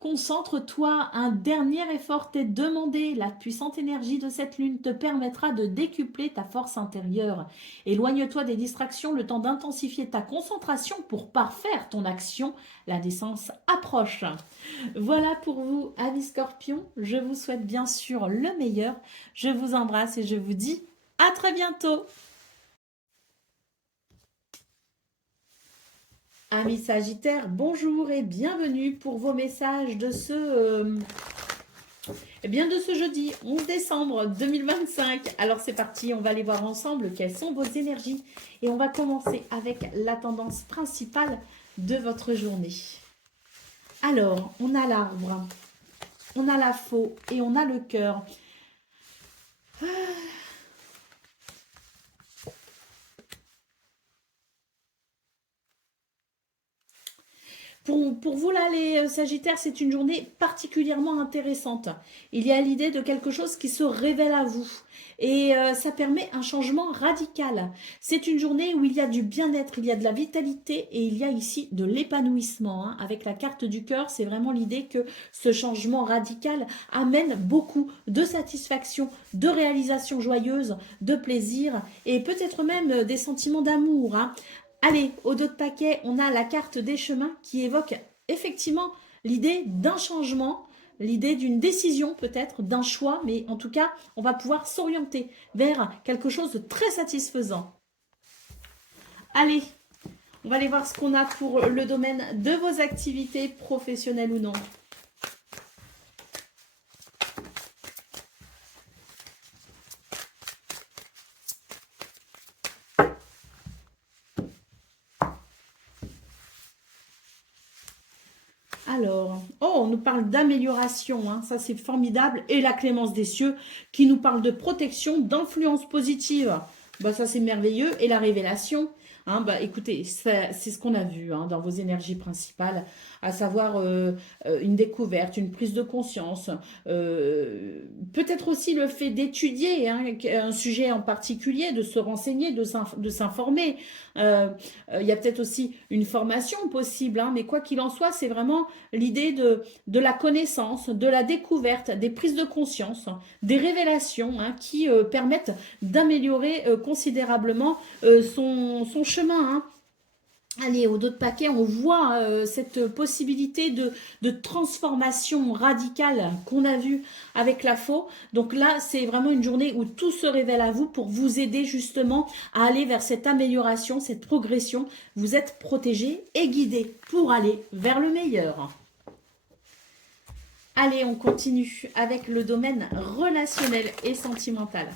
Concentre-toi, un dernier effort t'est demandé. La puissante énergie de cette lune te permettra de décupler ta force intérieure. Éloigne-toi des distractions le temps d'intensifier ta concentration pour parfaire ton action. La naissance approche. Voilà pour vous, amis Scorpions. Je vous souhaite bien sûr le meilleur. Je vous embrasse et je vous dis à très bientôt. Amis Sagittaires, bonjour et bienvenue pour vos messages de ce jeudi 11 décembre 2025. Alors c'est parti, on va aller voir ensemble quelles sont vos énergies et on va commencer avec la tendance principale de votre journée. Alors, on a l'arbre, on a la faux et on a le cœur. Pour vous, là, les Sagittaires, c'est une journée particulièrement intéressante. Il y a l'idée de quelque chose qui se révèle à vous. Et ça permet un changement radical. C'est une journée où il y a du bien-être, il y a de la vitalité et il y a ici de l'épanouissement. Hein. Avec la carte du cœur, c'est vraiment l'idée que ce changement radical amène beaucoup de satisfaction, de réalisation joyeuse, de plaisir et peut-être même des sentiments d'amour. Hein. Allez, au dos de paquet, on a la carte des chemins qui évoque effectivement l'idée d'un changement, l'idée d'une décision peut-être, d'un choix, mais en tout cas, on va pouvoir s'orienter vers quelque chose de très satisfaisant. Allez, on va aller voir ce qu'on a pour le domaine de vos activités professionnelles ou non. Alors, oh, on nous parle d'amélioration, hein, ça c'est formidable. Et la clémence des cieux qui nous parle de protection, d'influence positive. Bah, ça c'est merveilleux. Et la révélation, hein, bah, écoutez, c'est ce qu'on a vu hein, dans vos énergies principales, à savoir une découverte, une prise de conscience. Peut-être aussi le fait d'étudier hein, un sujet en particulier, de se renseigner, de s'informer. Il y a peut-être aussi une formation possible, hein, mais quoi qu'il en soit, c'est vraiment l'idée de la connaissance, de la découverte, des prises de conscience, des révélations hein, qui permettent d'améliorer considérablement son chemin. Hein. Allez, au dos de paquet, on voit cette possibilité de transformation radicale qu'on a vue avec la faux. Donc là, c'est vraiment une journée où tout se révèle à vous pour vous aider justement à aller vers cette amélioration, cette progression. Vous êtes protégé et guidé pour aller vers le meilleur. Allez, on continue avec le domaine relationnel et sentimental.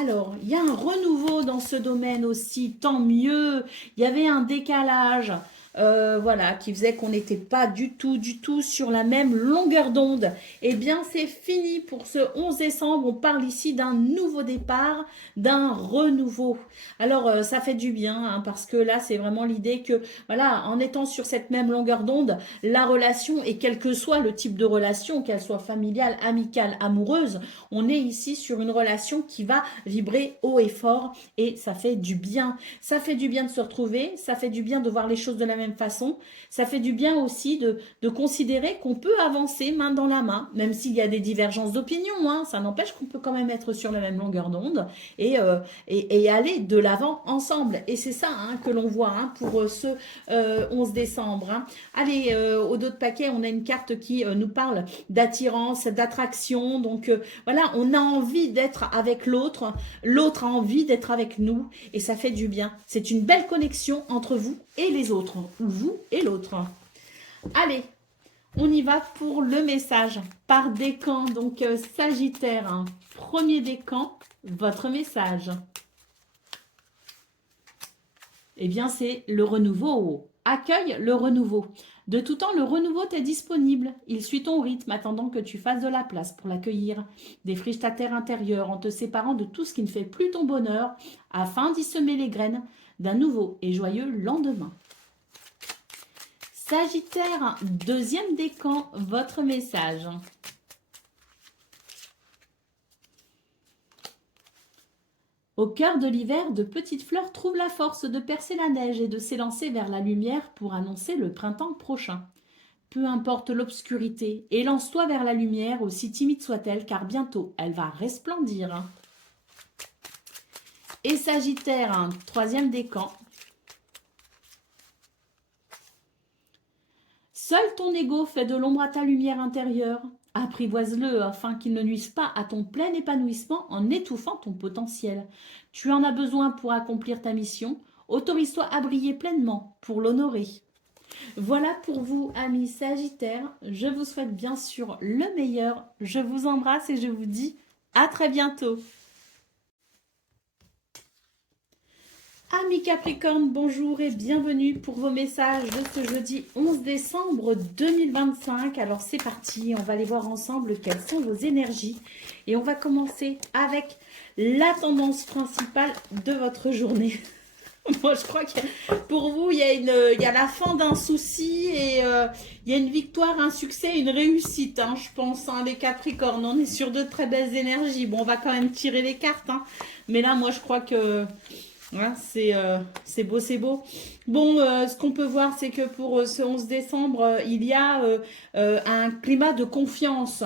Alors, il y a un renouveau dans ce domaine aussi, tant mieux. Il y avait un décalage, voilà, qui faisait qu'on n'était pas du tout sur la même longueur d'onde. Eh bien, c'est fini pour ce 11 décembre. On parle ici d'un nouveau départ, d'un renouveau. Alors, ça fait du bien, hein, parce que là, c'est vraiment l'idée que, voilà, en étant sur cette même longueur d'onde, la relation, et quel que soit le type de relation, qu'elle soit familiale, amicale, amoureuse, on est ici sur une relation qui va vibrer haut et fort et ça fait du bien. Ça fait du bien de se retrouver, ça fait du bien de voir les choses de la même façon, ça fait du bien aussi de considérer qu'on peut avancer main dans la main, même s'il y a des divergences d'opinion, hein, ça n'empêche qu'on peut quand même être sur la même longueur d'onde et aller de l'avant ensemble. Et c'est ça, hein, que l'on voit, hein, pour ce 11 décembre. Hein. Allez, au dos de paquet, on a une carte qui nous parle d'attirance, d'attraction. Donc voilà, on a envie d'être avec l'autre, l'autre a envie d'être avec nous et ça fait du bien. C'est une belle connexion entre vous et les autres, ou vous et l'autre. Allez, on y va pour le message par décan. Donc Sagittaire, hein, premier décan, votre message. Eh bien, c'est le renouveau. Accueille le renouveau. De tout temps, le renouveau t'est disponible. Il suit ton rythme, attendant que tu fasses de la place pour l'accueillir. Défriche ta terre intérieure en te séparant de tout ce qui ne fait plus ton bonheur, afin d'y semer les graines d'un nouveau et joyeux lendemain. Sagittaire, deuxième décan, votre message. Au cœur de l'hiver, de petites fleurs trouvent la force de percer la neige et de s'élancer vers la lumière pour annoncer le printemps prochain. Peu importe l'obscurité, élance-toi vers la lumière, aussi timide soit-elle, car bientôt elle va resplendir. Et Sagittaire, un troisième décan. Seul ton ego fait de l'ombre à ta lumière intérieure. Apprivoise-le afin qu'il ne nuise pas à ton plein épanouissement en étouffant ton potentiel. Tu en as besoin pour accomplir ta mission. Autorise-toi à briller pleinement pour l'honorer. Voilà pour vous, amis Sagittaires. Je vous souhaite bien sûr le meilleur. Je vous embrasse et je vous dis à très bientôt. Amis Capricorne, bonjour et bienvenue pour vos messages de ce jeudi 11 décembre 2025. Alors c'est parti, on va aller voir ensemble quelles sont vos énergies. Et on va commencer avec la tendance principale de votre journée. Moi je crois que pour vous, il y a la fin d'un souci et il y a une victoire, un succès, une réussite, hein, je pense, hein, les Capricornes. On est sur de très belles énergies. Bon, on va quand même tirer les cartes, hein, mais là moi je crois que... Voilà, c'est beau, c'est beau. Bon, ce qu'on peut voir, c'est que pour ce 11 décembre, il y a un climat de confiance.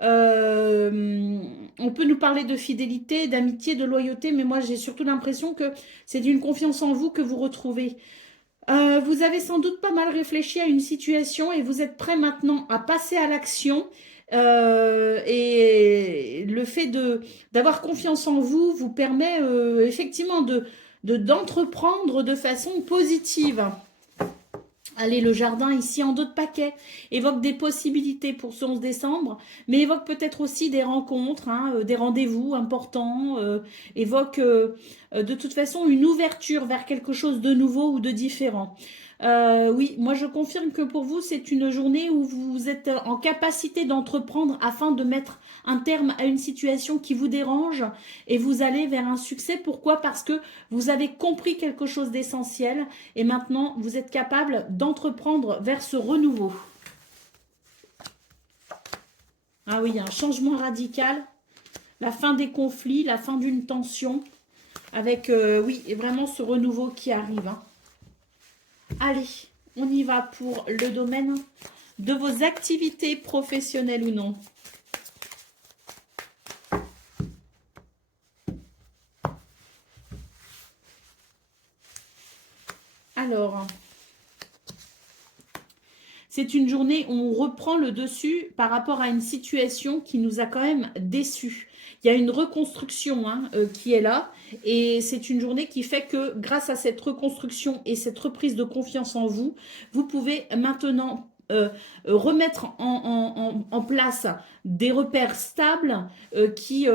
On peut nous parler de fidélité, d'amitié, de loyauté, mais moi j'ai surtout l'impression que c'est d'une confiance en vous que vous retrouvez. Vous avez sans doute pas mal réfléchi à une situation et vous êtes prêt maintenant à passer à l'action. Et le fait d'avoir confiance en vous vous permet effectivement d'entreprendre de façon positive. Allez, le jardin ici en dos de paquet évoque des possibilités pour ce 11 décembre, mais évoque peut-être aussi des rencontres, hein, des rendez-vous importants, évoque de toute façon une ouverture vers quelque chose de nouveau ou de différent. Oui, moi je confirme que pour vous, c'est une journée où vous êtes en capacité d'entreprendre afin de mettre un terme à une situation qui vous dérange et vous allez vers un succès. Pourquoi? Parce que vous avez compris quelque chose d'essentiel et maintenant vous êtes capable d'entreprendre vers ce renouveau. Ah oui, un changement radical, la fin des conflits, la fin d'une tension, avec, oui, vraiment ce renouveau qui arrive, hein. Allez, on y va pour le domaine de vos activités professionnelles ou non. Alors, c'est une journée où on reprend le dessus par rapport à une situation qui nous a quand même déçus. Il y a une reconstruction, hein, qui est là et c'est une journée qui fait que grâce à cette reconstruction et cette reprise de confiance en vous, vous pouvez maintenant remettre en place des repères stables qui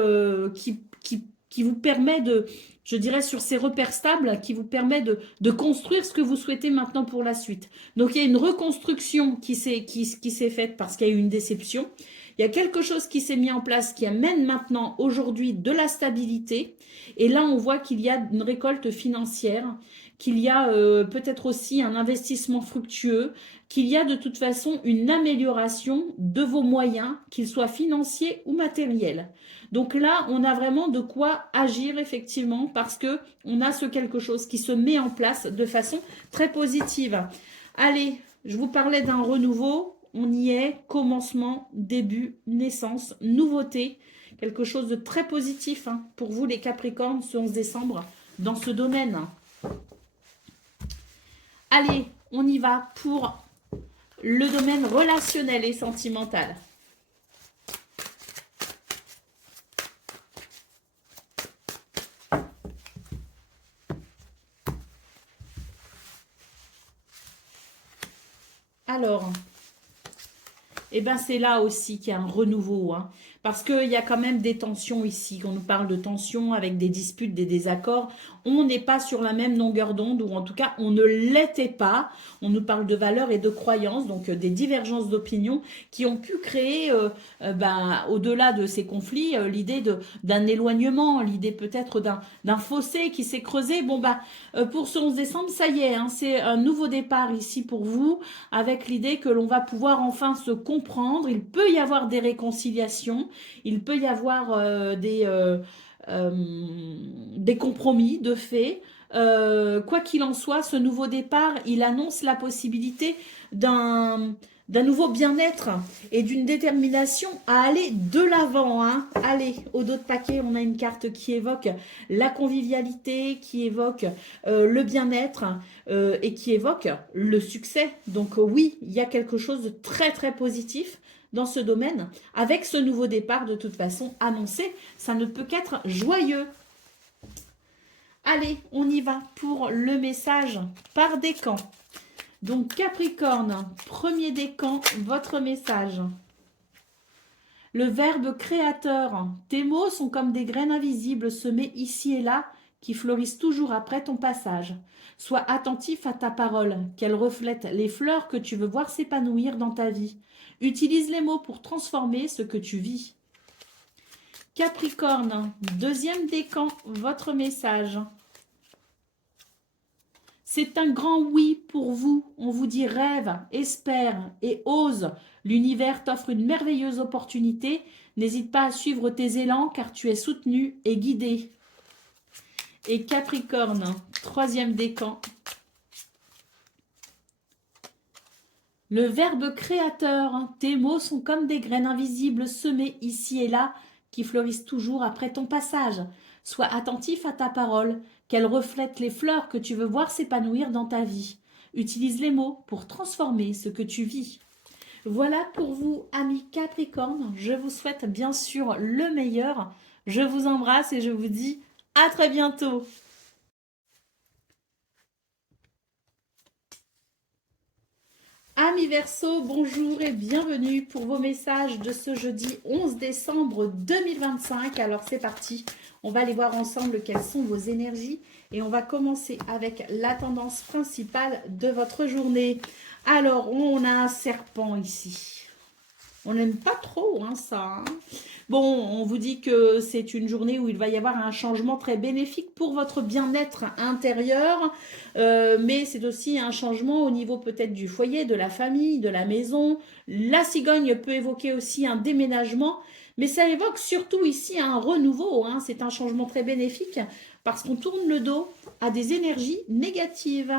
qui vous permet de, je dirais, sur ces repères stables, qui vous permet de construire ce que vous souhaitez maintenant pour la suite. Donc, il y a une reconstruction qui s'est faite parce qu'il y a eu une déception. Il y a quelque chose qui s'est mis en place qui amène maintenant, aujourd'hui, de la stabilité. Et là, on voit qu'il y a une récolte financière, qu'il y a peut-être aussi un investissement fructueux, qu'il y a de toute façon une amélioration de vos moyens, qu'ils soient financiers ou matériels. Donc là, on a vraiment de quoi agir effectivement parce que on a ce quelque chose qui se met en place de façon très positive. Allez, je vous parlais d'un renouveau. On y est, commencement, début, naissance, nouveauté. Quelque chose de très positif hein, pour vous les Capricornes ce 11 décembre dans ce domaine. Allez, on y va pour le domaine relationnel et sentimental. Alors, eh ben c'est là aussi qu'il y a un renouveau, hein, parce qu'il y a quand même des tensions ici. On nous parle de tensions avec des disputes, des désaccords. On n'est pas sur la même longueur d'onde, ou en tout cas, on ne l'était pas. On nous parle de valeurs et de croyances, donc des divergences d'opinion qui ont pu créer, au-delà de ces conflits, l'idée d'un éloignement, l'idée peut-être d'un fossé qui s'est creusé. Bon, pour ce 11 décembre, ça y est, hein, c'est un nouveau départ ici pour vous, avec l'idée que l'on va pouvoir enfin se comprendre. Il peut y avoir des réconciliations, il peut y avoir des compromis de fait. Quoi qu'il en soit, ce nouveau départ, il annonce la possibilité d'un nouveau bien-être et d'une détermination à aller de l'avant. Hein. Allez, au dos de paquet, on a une carte qui évoque la convivialité, qui évoque le bien-être et qui évoque le succès. Donc oui, il y a quelque chose de très très positif dans ce domaine. Avec ce nouveau départ, de toute façon, annoncé, ça ne peut qu'être joyeux. Allez, on y va pour le message par décan. Donc Capricorne, premier décan, votre message. Le verbe créateur. Tes mots sont comme des graines invisibles semées ici et là qui fleurissent toujours après ton passage. Sois attentif à ta parole, qu'elle reflète les fleurs que tu veux voir s'épanouir dans ta vie. Utilise les mots pour transformer ce que tu vis. Capricorne, deuxième décan, votre message. C'est un grand oui pour vous. On vous dit rêve, espère et ose. L'univers t'offre une merveilleuse opportunité. N'hésite pas à suivre tes élans car tu es soutenu et guidé. Et Capricorne, troisième décan. Le verbe créateur. Tes mots sont comme des graines invisibles semées ici et là qui fleurissent toujours après ton passage. Sois attentif à ta parole, qu'elle reflète les fleurs que tu veux voir s'épanouir dans ta vie. Utilise les mots pour transformer ce que tu vis. Voilà pour vous, amis Capricorne. Je vous souhaite bien sûr le meilleur. Je vous embrasse et je vous dis à très bientôt. Amis Verseau, bonjour et bienvenue pour vos messages de ce jeudi 11 décembre 2025. Alors c'est parti, on va aller voir ensemble quelles sont vos énergies et on va commencer avec la tendance principale de votre journée. Alors on a un serpent ici. On n'aime pas trop ça. Hein. Bon, on vous dit que c'est une journée où il va y avoir un changement très bénéfique pour votre bien-être intérieur, mais c'est aussi un changement au niveau peut-être du foyer, de la famille, de la maison. La cigogne peut évoquer aussi un déménagement, mais ça évoque surtout ici un renouveau. Hein. C'est un changement très bénéfique parce qu'on tourne le dos à des énergies négatives.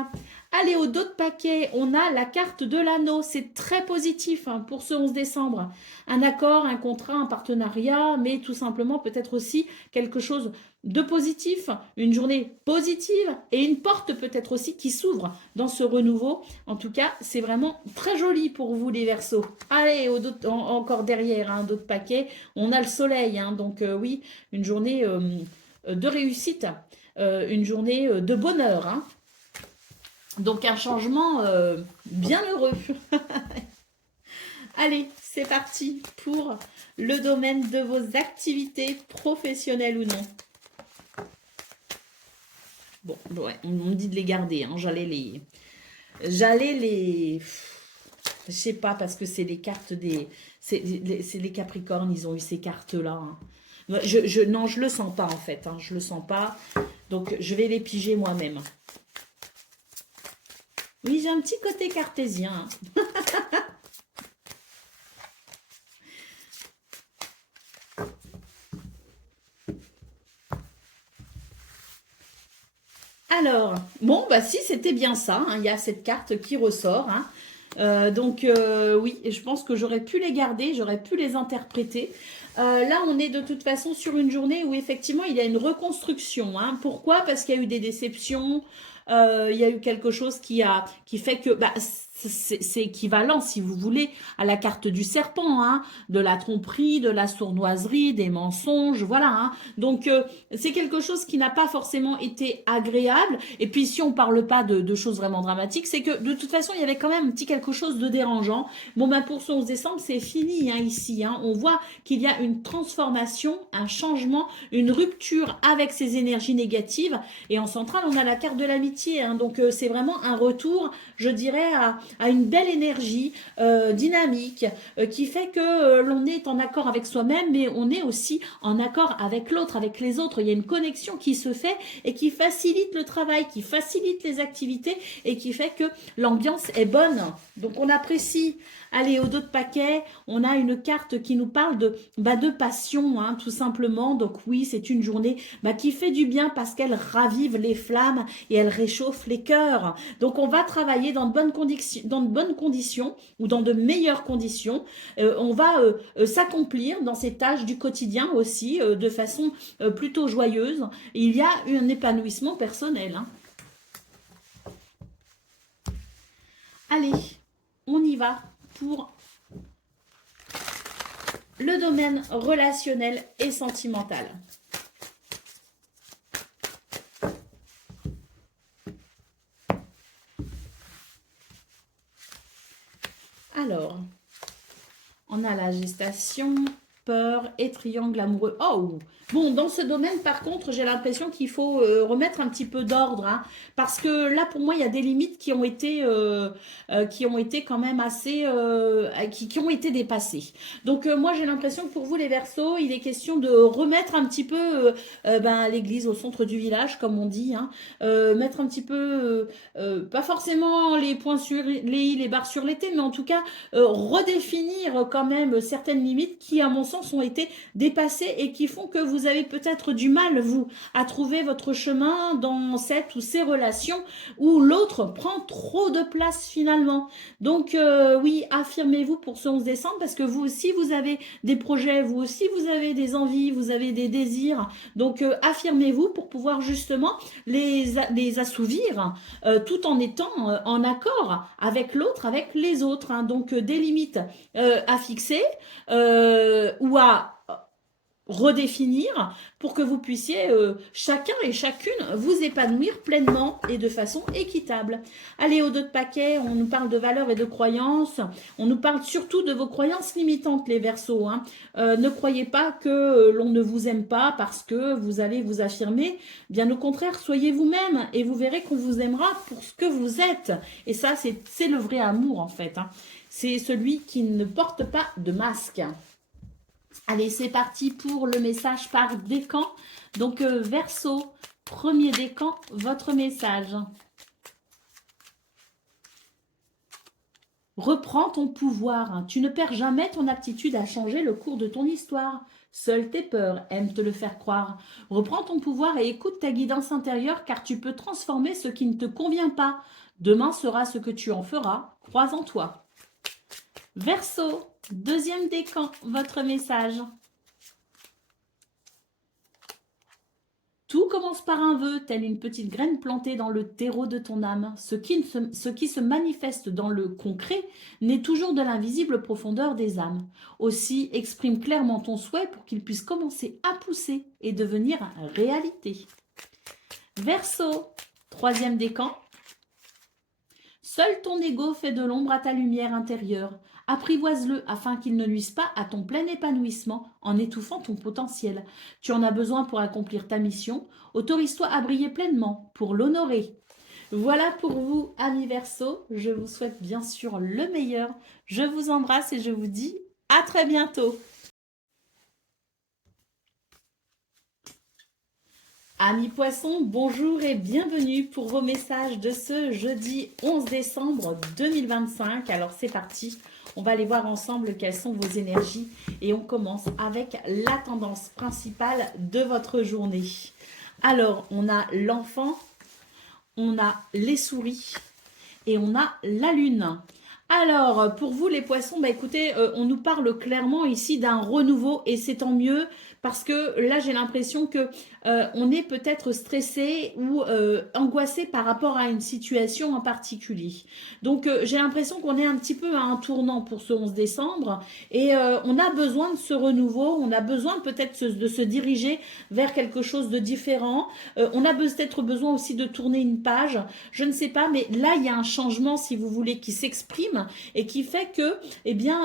Allez, au dos de paquet, on a la carte de l'anneau. C'est très positif pour ce 11 décembre. Un accord, un contrat, un partenariat, mais tout simplement peut-être aussi quelque chose de positif, une journée positive et une porte peut-être aussi qui s'ouvre dans ce renouveau. En tout cas, c'est vraiment très joli pour vous les Verseaux. Allez, encore derrière, un dos de paquet, on a le soleil. Donc oui, une journée de réussite, une journée de bonheur. Donc un changement bien heureux. Allez, c'est parti pour le domaine de vos activités professionnelles ou non. Bon, ouais, on me dit de les garder, hein. J'allais les... Je sais pas, parce que c'est les cartes des... C'est les Capricornes, ils ont eu ces cartes-là, hein. Non, je le sens pas, en fait, hein. Je le sens pas. Donc, je vais les piger moi-même. Oui, j'ai un petit côté cartésien, hein. Alors, bon, bah si, c'était bien ça, hein. Il y a cette carte qui ressort, hein. Donc, oui, je pense que j'aurais pu les garder, j'aurais pu les interpréter. Là, on est de toute façon sur une journée où effectivement, il y a une reconstruction, hein. Pourquoi? Parce qu'il y a eu des déceptions, il y a eu quelque chose qui fait que... Bah, c'est équivalent, si vous voulez, à la carte du serpent, hein, de la tromperie, de la sournoiserie, des mensonges, voilà, hein. Donc, c'est quelque chose qui n'a pas forcément été agréable. Et puis, si on parle pas de choses vraiment dramatiques, c'est que de toute façon, il y avait quand même un petit quelque chose de dérangeant. Bon, ben pour ce 11 décembre, c'est fini, hein, ici, hein. On voit qu'il y a une transformation, un changement, une rupture avec ces énergies négatives. Et en centrale, on a la carte de l'amitié, hein. Donc, c'est vraiment un retour, je dirais, à une belle énergie dynamique qui fait que l'on est en accord avec soi-même, mais on est aussi en accord avec l'autre, avec les autres. Il y a une connexion qui se fait et qui facilite le travail, qui facilite les activités et qui fait que l'ambiance est bonne. Donc on apprécie. Allez, au dos de paquet, on a une carte qui nous parle de passion, hein, tout simplement. Donc oui, c'est une journée qui fait du bien parce qu'elle ravive les flammes et elle réchauffe les cœurs. Donc on va travailler dans de bonnes conditions ou dans de meilleures conditions. On va s'accomplir dans ces tâches du quotidien aussi de façon plutôt joyeuse. Il y a un épanouissement personnel, hein. Allez, on y va pour le domaine relationnel et sentimental. Alors, on a la gestation, peur et triangle amoureux. Oh! Bon, dans ce domaine, par contre, j'ai l'impression qu'il faut remettre un petit peu d'ordre, hein, parce que là, pour moi, il y a des limites qui ont été quand même assez, qui ont été dépassées. Donc, moi, j'ai l'impression que pour vous, les Verseaux, il est question de remettre un petit peu l'église au centre du village, comme on dit, hein, mettre un petit peu, pas forcément les points sur les i, les barres sur les t, mais en tout cas, redéfinir quand même certaines limites qui, à mon sens, ont été dépassées et qui font que vous avez peut-être du mal, vous, à trouver votre chemin dans cette ou ces relations où l'autre prend trop de place finalement. Donc, oui, affirmez-vous pour ce 11 décembre parce que vous aussi, vous avez des projets, vous aussi, vous avez des envies, vous avez des désirs. Donc, affirmez-vous pour pouvoir justement les assouvir tout en étant en accord avec l'autre, avec les autres, hein. Donc, des limites à fixer ou à redéfinir pour que vous puissiez chacun et chacune vous épanouir pleinement et de façon équitable. Allez, au dos de paquet, on nous parle de valeurs et de croyances. On nous parle surtout de vos croyances limitantes, les Verseaux, hein. Ne croyez pas que l'on ne vous aime pas parce que vous allez vous affirmer. Bien au contraire, soyez vous-même et vous verrez qu'on vous aimera pour ce que vous êtes. Et ça, c'est le vrai amour, en fait, hein. C'est celui qui ne porte pas de masque. Allez, c'est parti pour le message par décan. Donc, Verseau, premier décan, votre message. Reprends ton pouvoir. Tu ne perds jamais ton aptitude à changer le cours de ton histoire. Seules tes peurs aiment te le faire croire. Reprends ton pouvoir et écoute ta guidance intérieure car tu peux transformer ce qui ne te convient pas. Demain sera ce que tu en feras. Crois en toi. Verseau, deuxième décan, votre message. Tout commence par un vœu, telle une petite graine plantée dans le terreau de ton âme. Ce qui se manifeste dans le concret n'est toujours de l'invisible profondeur des âmes. Aussi, exprime clairement ton souhait pour qu'il puisse commencer à pousser et devenir réalité. Verseau, troisième décan. Seul ton ego fait de l'ombre à ta lumière intérieure. Apprivoise-le afin qu'il ne nuise pas à ton plein épanouissement en étouffant ton potentiel. Tu en as besoin pour accomplir ta mission. Autorise-toi à briller pleinement pour l'honorer. Voilà pour vous, amis Verseau. Je vous souhaite bien sûr le meilleur. Je vous embrasse et je vous dis à très bientôt. Amis poissons, bonjour et bienvenue pour vos messages de ce jeudi 11 décembre 2025. Alors c'est parti, on va aller voir ensemble quelles sont vos énergies et on commence avec la tendance principale de votre journée. Alors on a l'enfant, on a les souris et on a la lune. Alors, pour vous les poissons, bah écoutez, on nous parle clairement ici d'un renouveau et c'est tant mieux parce que là j'ai l'impression que on est peut-être stressé ou angoissé par rapport à une situation en particulier. Donc j'ai l'impression qu'on est un petit peu à un tournant pour ce 11 décembre et on a besoin de ce renouveau, on a besoin peut-être de se diriger vers quelque chose de différent. On a peut-être besoin aussi de tourner une page, je ne sais pas, mais là il y a un changement si vous voulez qui s'exprime et qui fait que, eh bien,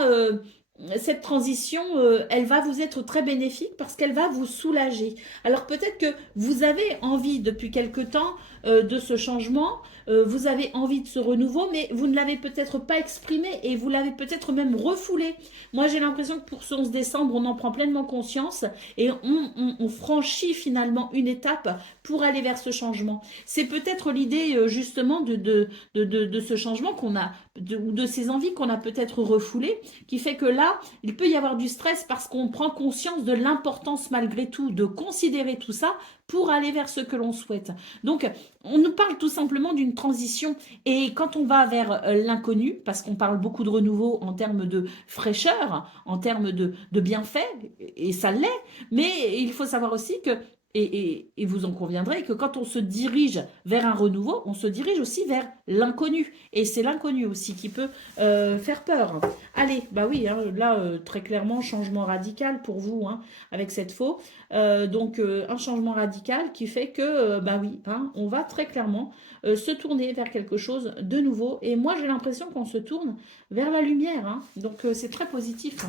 cette transition, elle va vous être très bénéfique parce qu'elle va vous soulager. Alors peut-être que vous avez envie depuis quelque temps de ce changement, vous avez envie de ce renouveau, mais vous ne l'avez peut-être pas exprimé et vous l'avez peut-être même refoulé. Moi j'ai l'impression que pour ce 11 décembre, on en prend pleinement conscience et on franchit finalement une étape pour aller vers ce changement. C'est peut-être l'idée justement de ce changement qu'on a, ou de ces envies qu'on a peut-être refoulées, qui fait que là, il peut y avoir du stress parce qu'on prend conscience de l'importance malgré tout de considérer tout ça pour aller vers ce que l'on souhaite. Donc, on nous parle tout simplement d'une transition et quand on va vers l'inconnu, parce qu'on parle beaucoup de renouveau en termes de fraîcheur, en termes de bienfaits, et ça l'est, mais il faut savoir aussi que et vous en conviendrez que quand on se dirige vers un renouveau, on se dirige aussi vers l'inconnu. Et c'est l'inconnu aussi qui peut faire peur. Allez, bah oui, hein, là, très clairement, changement radical pour vous, hein, avec cette faux. Donc, un changement radical qui fait que, bah oui, hein, on va très clairement se tourner vers quelque chose de nouveau. Et moi, j'ai l'impression qu'on se tourne vers la lumière. Hein. Donc, c'est très positif.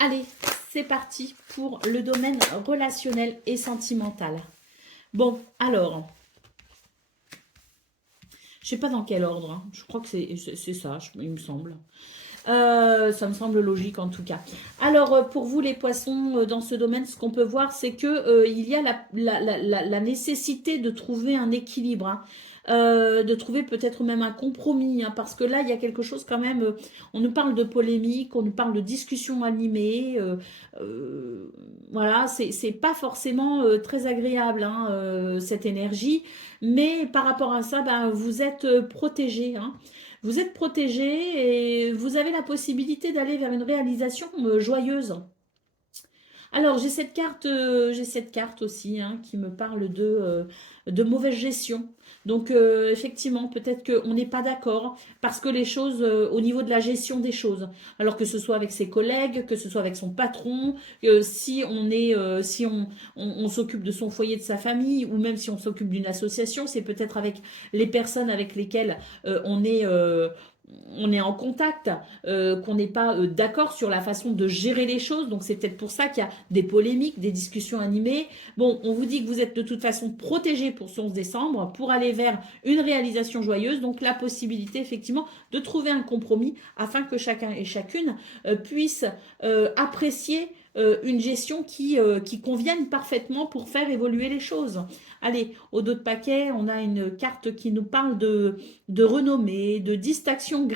Allez, c'est parti pour le domaine relationnel et sentimental. Bon, alors, je sais pas dans quel ordre, hein. Je crois que c'est ça, il me semble. Ça me semble logique en tout cas. Alors, pour vous les poissons, dans ce domaine, ce qu'on peut voir, c'est que il y a la nécessité de trouver un équilibre, hein. De trouver peut-être même un compromis, hein, parce que là, il y a quelque chose quand même, on nous parle de polémique, on nous parle de discussion animée, voilà, c'est pas forcément très agréable, hein, cette énergie, mais par rapport à ça, ben, vous êtes protégé, hein. Vous êtes protégé et vous avez la possibilité d'aller vers une réalisation joyeuse. Alors, j'ai cette carte aussi hein, qui me parle de mauvaise gestion. Donc, effectivement, peut-être qu'on n'est pas d'accord parce que les choses, au niveau de la gestion des choses, alors que ce soit avec ses collègues, que ce soit avec son patron, si on est, si on s'occupe de son foyer, de sa famille, ou même si on s'occupe d'une association, c'est peut-être avec les personnes avec lesquelles on est en contact, qu'on n'est pas d'accord sur la façon de gérer les choses. Donc c'est peut-être pour ça qu'il y a des polémiques, des discussions animées. Bon, on vous dit que vous êtes de toute façon protégé pour ce 11 décembre pour aller vers une réalisation joyeuse. Donc la possibilité effectivement de trouver un compromis afin que chacun et chacune puisse apprécier une gestion qui convienne parfaitement pour faire évoluer les choses. Allez, au dos de paquet, on a une carte qui nous parle de renommée, de distinction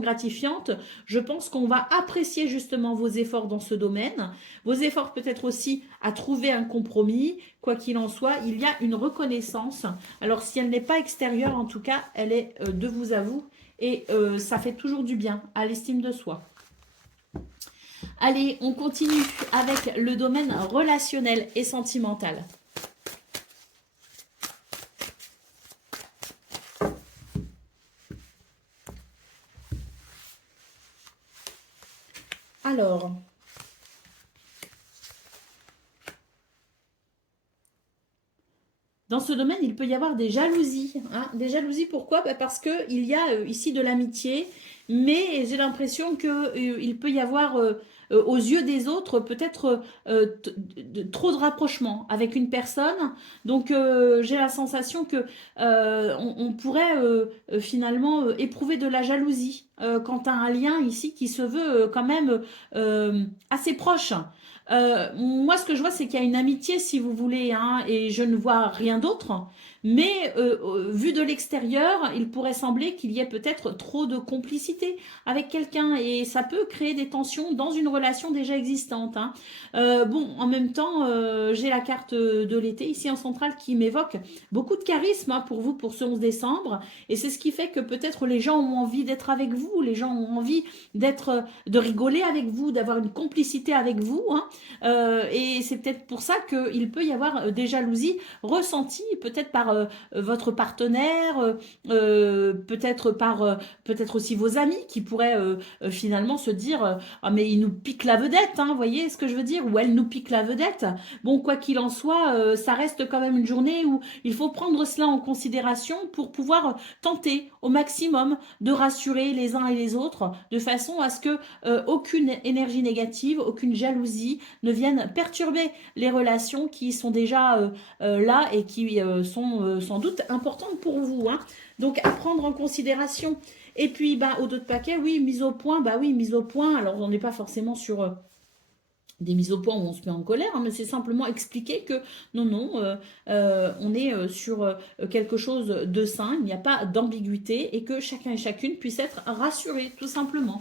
gratifiante. Je pense qu'on va apprécier justement vos efforts dans ce domaine, vos efforts peut-être aussi à trouver un compromis. Quoi qu'il en soit, il y a une reconnaissance. Alors si elle n'est pas extérieure, en tout cas, elle est de vous à vous et ça fait toujours du bien à l'estime de soi. Allez, on continue avec le domaine relationnel et sentimental. Alors, Dans ce domaine, il peut y avoir des jalousies, hein. Des jalousies, pourquoi? Bah, parce qu'il y a ici de l'amitié, mais j'ai l'impression qu'il peut y avoir, aux yeux des autres, peut-être trop de rapprochement avec une personne. Donc, j'ai la sensation que on pourrait finalement éprouver de la jalousie quant à un lien ici qui se veut quand même assez proche. Moi, ce que je vois, c'est qu'il y a une amitié, si vous voulez, hein, et je ne vois rien d'autre. Mais vu de l'extérieur, il pourrait sembler qu'il y ait peut-être trop de complicité avec quelqu'un et ça peut créer des tensions dans une relation déjà existante, hein. Bon, en même temps, j'ai la carte de l'été ici en centrale qui m'évoque beaucoup de charisme, hein, pour vous pour ce 11 décembre. Et c'est ce qui fait que peut-être les gens ont envie d'être avec vous, les gens ont envie de rigoler avec vous, d'avoir une complicité avec vous, hein. Et c'est peut-être pour ça qu'il peut y avoir des jalousies ressenties, peut-être par votre partenaire, peut-être aussi vos amis qui pourraient finalement se dire ah mais il nous pique la vedette, hein, vous voyez ce que je veux dire, ou elle nous pique la vedette. Bon, quoi qu'il en soit, ça reste quand même une journée où il faut prendre cela en considération pour pouvoir tenter au maximum de rassurer les uns et les autres de façon à ce que aucune énergie négative, aucune jalousie ne viennent perturber les relations qui sont déjà là et qui sont sans doute importantes pour vous, hein. Donc à prendre en considération. Et puis bah, au dos de paquet, oui, mise au point, bah oui, mise au point. Alors on n'est pas forcément sur des mises au point où on se met en colère, hein, mais c'est simplement expliquer que non, non, on est sur quelque chose de sain, il n'y a pas d'ambiguïté et que chacun et chacune puisse être rassuré, tout simplement.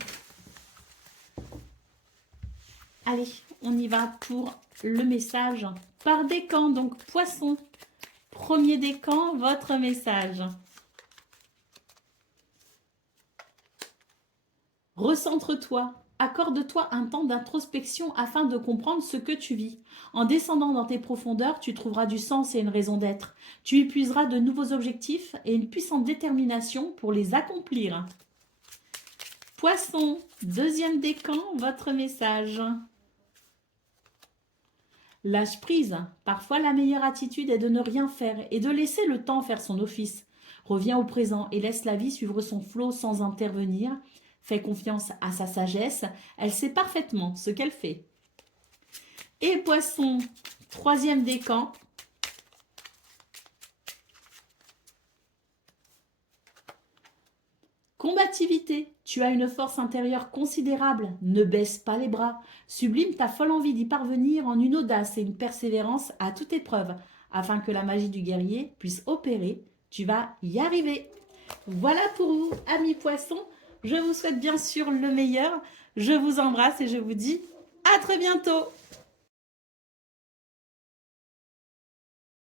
Allez, on y va pour le message par décan. Donc, poisson, premier décan, votre message. Recentre-toi. Accorde-toi un temps d'introspection afin de comprendre ce que tu vis. En descendant dans tes profondeurs, tu trouveras du sens et une raison d'être. Tu épuiseras de nouveaux objectifs et une puissante détermination pour les accomplir. Poisson, deuxième décan, votre message. Lâche prise. Parfois, la meilleure attitude est de ne rien faire et de laisser le temps faire son office. Reviens au présent et laisse la vie suivre son flot sans intervenir. Fais confiance à sa sagesse. Elle sait parfaitement ce qu'elle fait. Et poisson, troisième décan. Combativité. Tu as une force intérieure considérable. Ne baisse pas les bras. Sublime ta folle envie d'y parvenir en une audace et une persévérance à toute épreuve. Afin que la magie du guerrier puisse opérer, tu vas y arriver. Voilà pour vous, amis poissons. Je vous souhaite bien sûr le meilleur. Je vous embrasse et je vous dis à très bientôt.